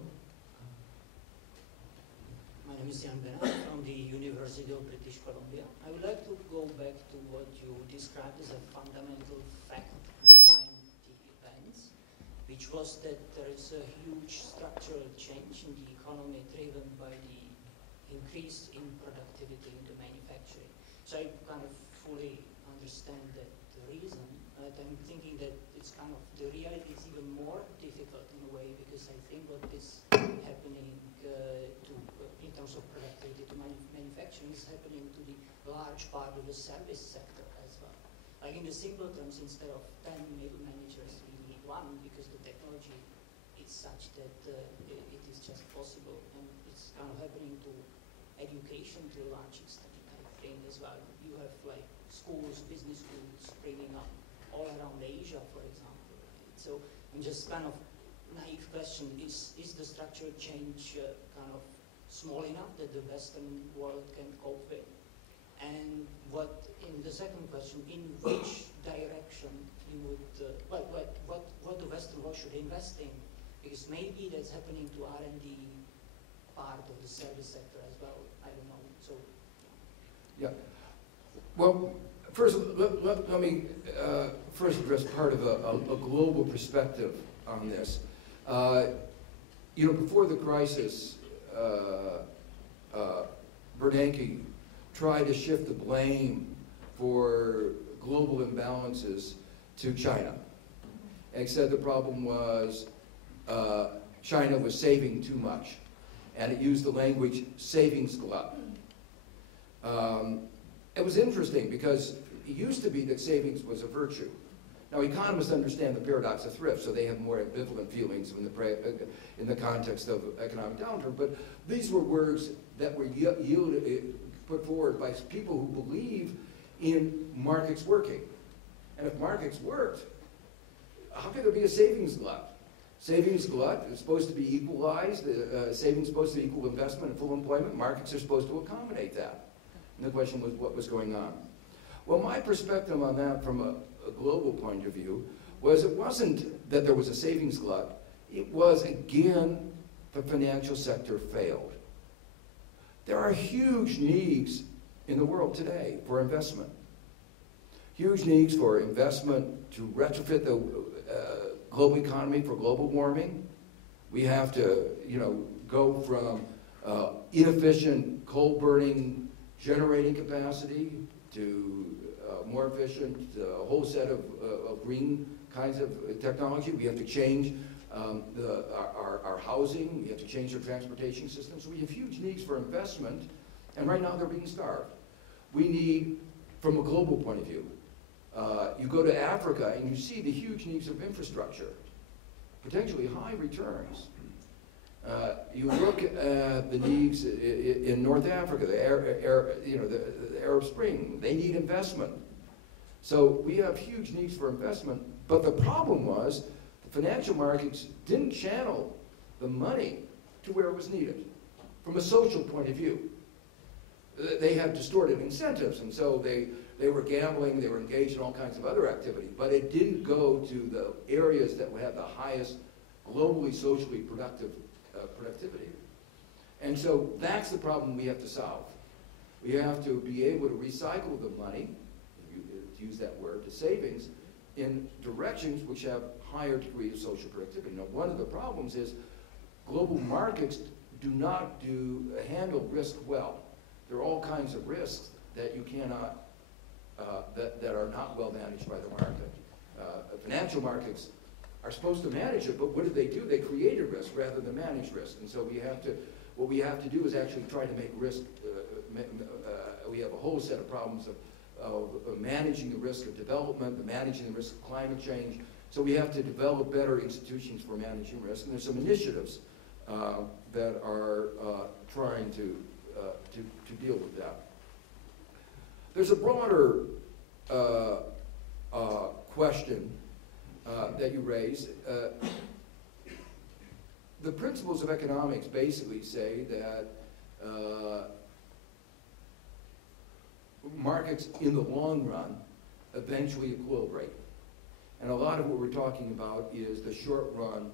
My name is Jan-Bena from the University of British Columbia. I would like to go back to what you described as a fundamental fact behind the events, which was that there is a huge structural change in the economy driven by the increase in productivity in the manufacturing. So I kind of fully understand that the reason, but I'm thinking that it's kind of, the reality is even more difficult in a way, because I think what is happening in terms of productivity to manufacturing is happening to the large part of the service sector as well. Like in the simple terms, instead of 10 middle managers, we need one, because the technology is such that it is just possible, and it's kind of happening to education to a large extent, I think, as well. You have like schools, business schools springing up all around Asia, for example. So I'm just kind of naive question, is the structural change kind of small enough that the Western world can cope with? And what, in the second question, in which direction you would, what the Western world should invest in? Because maybe that's happening to R&D part of the service sector as well, I don't know, so. Yeah, well, first, let me first address part of a global perspective on this. You know, before the crisis, Bernanke tried to shift the blame for global imbalances to China. And he said the problem was China was saving too much. And it used the language savings glut. it was interesting because it used to be that savings was a virtue. Now, economists understand the paradox of thrift, so they have more ambivalent feelings in the context of economic downturn. But these were words that were put forward by people who believe in markets working. And if markets worked, how could there be a savings glut? Savings glut is supposed to be equalized. Savings is supposed to equal investment and full employment. Markets are supposed to accommodate that. And the question was, what was going on? Well, my perspective on that from a global point of view was it wasn't that there was a savings glut. It was, again, the financial sector failed. There are huge needs in the world today for investment. Huge needs for investment to retrofit the global economy for global warming. We have to, go from inefficient coal-burning generating capacity to more efficient, a whole set of green kinds of technology. We have to change our housing. We have to change our transportation system. So we have huge needs for investment, and right now they're being starved. We need, from a global point of view, you go to Africa and you see the huge needs of infrastructure, potentially high returns. You look at the needs in North Africa, the Arab Spring. They need investment. So we have huge needs for investment. But the problem was the financial markets didn't channel the money to where it was needed from a social point of view. They had distorted incentives, and so they were gambling, they were engaged in all kinds of other activity, but it didn't go to the areas that would have the highest globally, socially productivity. And so that's the problem we have to solve. We have to be able to recycle the money, to use that word, to savings, in directions which have higher degree of social productivity. Now, one of the problems is global markets do not handle risk well. There are all kinds of risks that you cannot, that are not well managed by the market. Financial markets are supposed to manage it, but what do? They create a risk rather than manage risk. And so what we have to do is actually try to make risk, we have a whole set of problems of managing the risk of development, managing the risk of climate change. So we have to develop better institutions for managing risk. And there's some initiatives that are trying to deal with that. There's a broader question that you raise. The principles of economics basically say that markets in the long run eventually equilibrate. And a lot of what we're talking about is the short run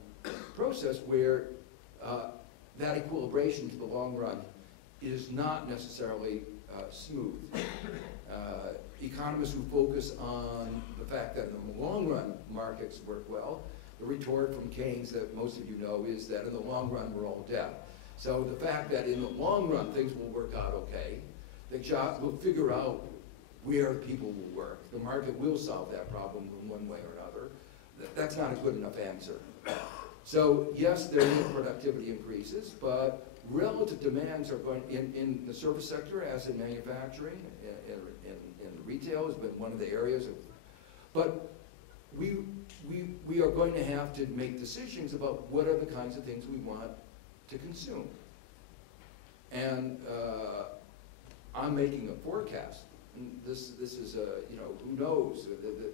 process where that equilibration to the long run is not necessarily smooth. Economists who focus on the fact that in the long run markets work well, the retort from Keynes that most of you know is that in the long run we're all dead. So the fact that in the long run things will work out okay, the job will figure out where people will work. The market will solve that problem in one way or another. That's not a good enough answer. So yes, there is productivity increases, but relative demands are going in the service sector, as in manufacturing, in retail has been one of the areas. But we are going to have to make decisions about what are the kinds of things we want to consume. And I'm making a forecast. This is who knows?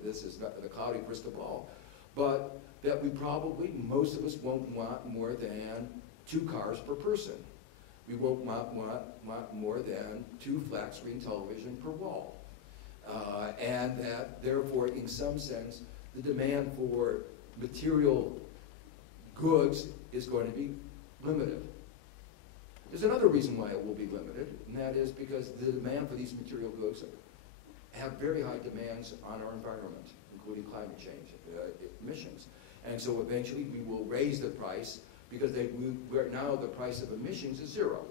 This is not the cloudy crystal ball, but that we probably, most of us won't want more than 2 cars per person. We won't want more than 2 flat screen television per wall. And that, therefore, in some sense, the demand for material goods is going to be limited. There's another reason why it will be limited, and that is because the demand for these material goods have very high demands on our environment, including climate change emissions. And so eventually we will raise the price because now the price of emissions is 0.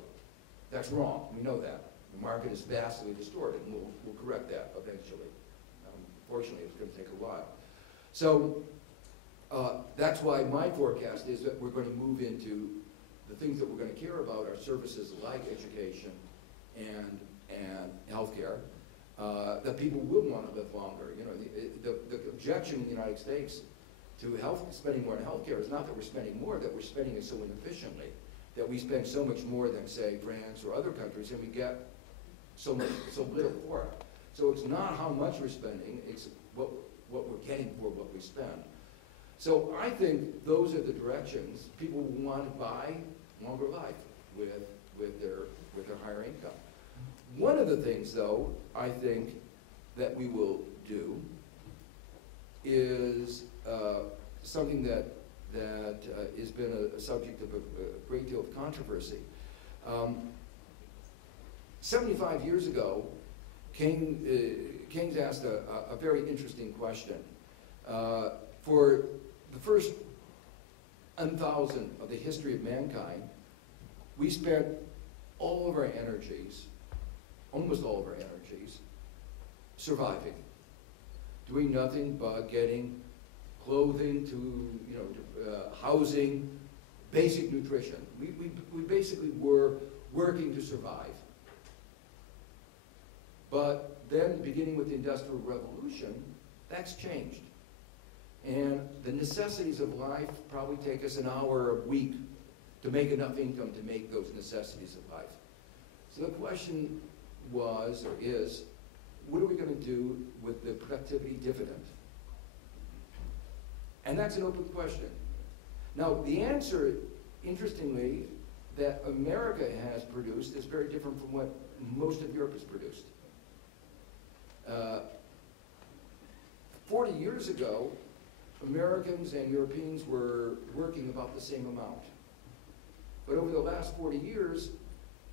That's wrong. We know that. The market is vastly distorted, and we'll correct that eventually. Fortunately, it's going to take a while. So that's why my forecast is that we're going to move into the things that we're going to care about are services like education and healthcare. that people will want to live longer. You know, the objection in the United States to spending more on healthcare is not that we're spending more, that we're spending it so inefficiently, that we spend so much more than, say, France or other countries, and we get so little for it. So it's not how much we're spending, it's what we're getting for what we spend. So I think those are the directions. People want to buy longer life with their higher income. One of the things, though, I think that we will do is something that has been a subject of a great deal of controversy. 75 years ago, Keynes asked a very interesting question. For the first 1,000 of the history of mankind, we spent all of our energies, almost all of our energies, surviving, doing nothing but getting clothing to housing, basic nutrition. We basically were working to survive. But then, beginning with the Industrial Revolution, that's changed. And the necessities of life probably take us an hour a week to make enough income to make those necessities of life. So the question was, or is, what are we going to do with the productivity dividend? And that's an open question. Now, the answer, interestingly, that America has produced is very different from what most of Europe has produced. 40 years ago, Americans and Europeans were working about the same amount. But over the last 40 years,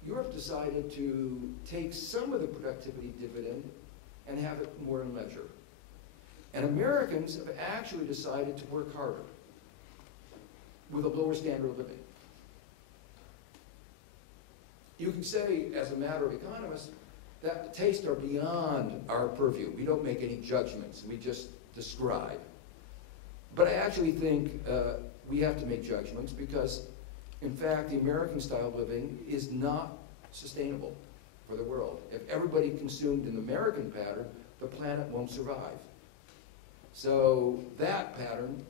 Europe decided to take some of the productivity dividend and have it more in leisure. And Americans have actually decided to work harder with a lower standard of living. You can say, as a matter of economists, that the tastes are beyond our purview. We don't make any judgments. We just describe. But I actually think we have to make judgments because, in fact, the American style of living is not sustainable for the world. If everybody consumed an American pattern, the planet won't survive. So that pattern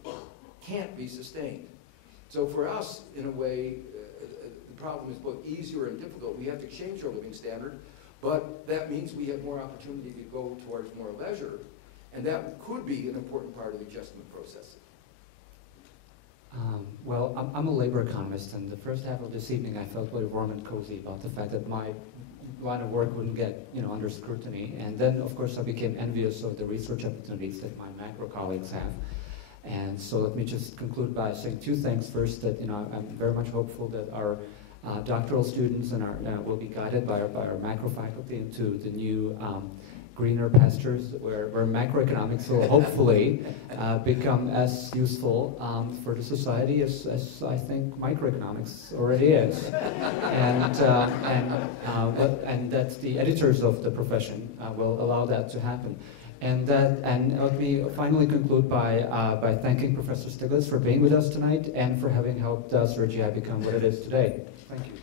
can't be sustained. So for us, in a way, the problem is both easier and difficult. We have to change our living standard, but that means we have more opportunity to go towards more leisure, and that could be an important part of the adjustment process. Well, I'm a labor economist, and the first half of this evening I felt very warm and cozy about the fact that my line of work wouldn't get under scrutiny. And then, of course, I became envious of the research opportunities that my macro colleagues have. And so let me just conclude by saying two things. First, that I'm very much hopeful that our doctoral students and will be guided by our macro faculty into the new greener pastures where macroeconomics will hopefully become as useful for the society as I think microeconomics already is. And that the editors of the profession will allow that to happen. And let me finally conclude by thanking Professor Stiglitz for being with us tonight and for having helped CERGE-EI become what it is today. Thank you.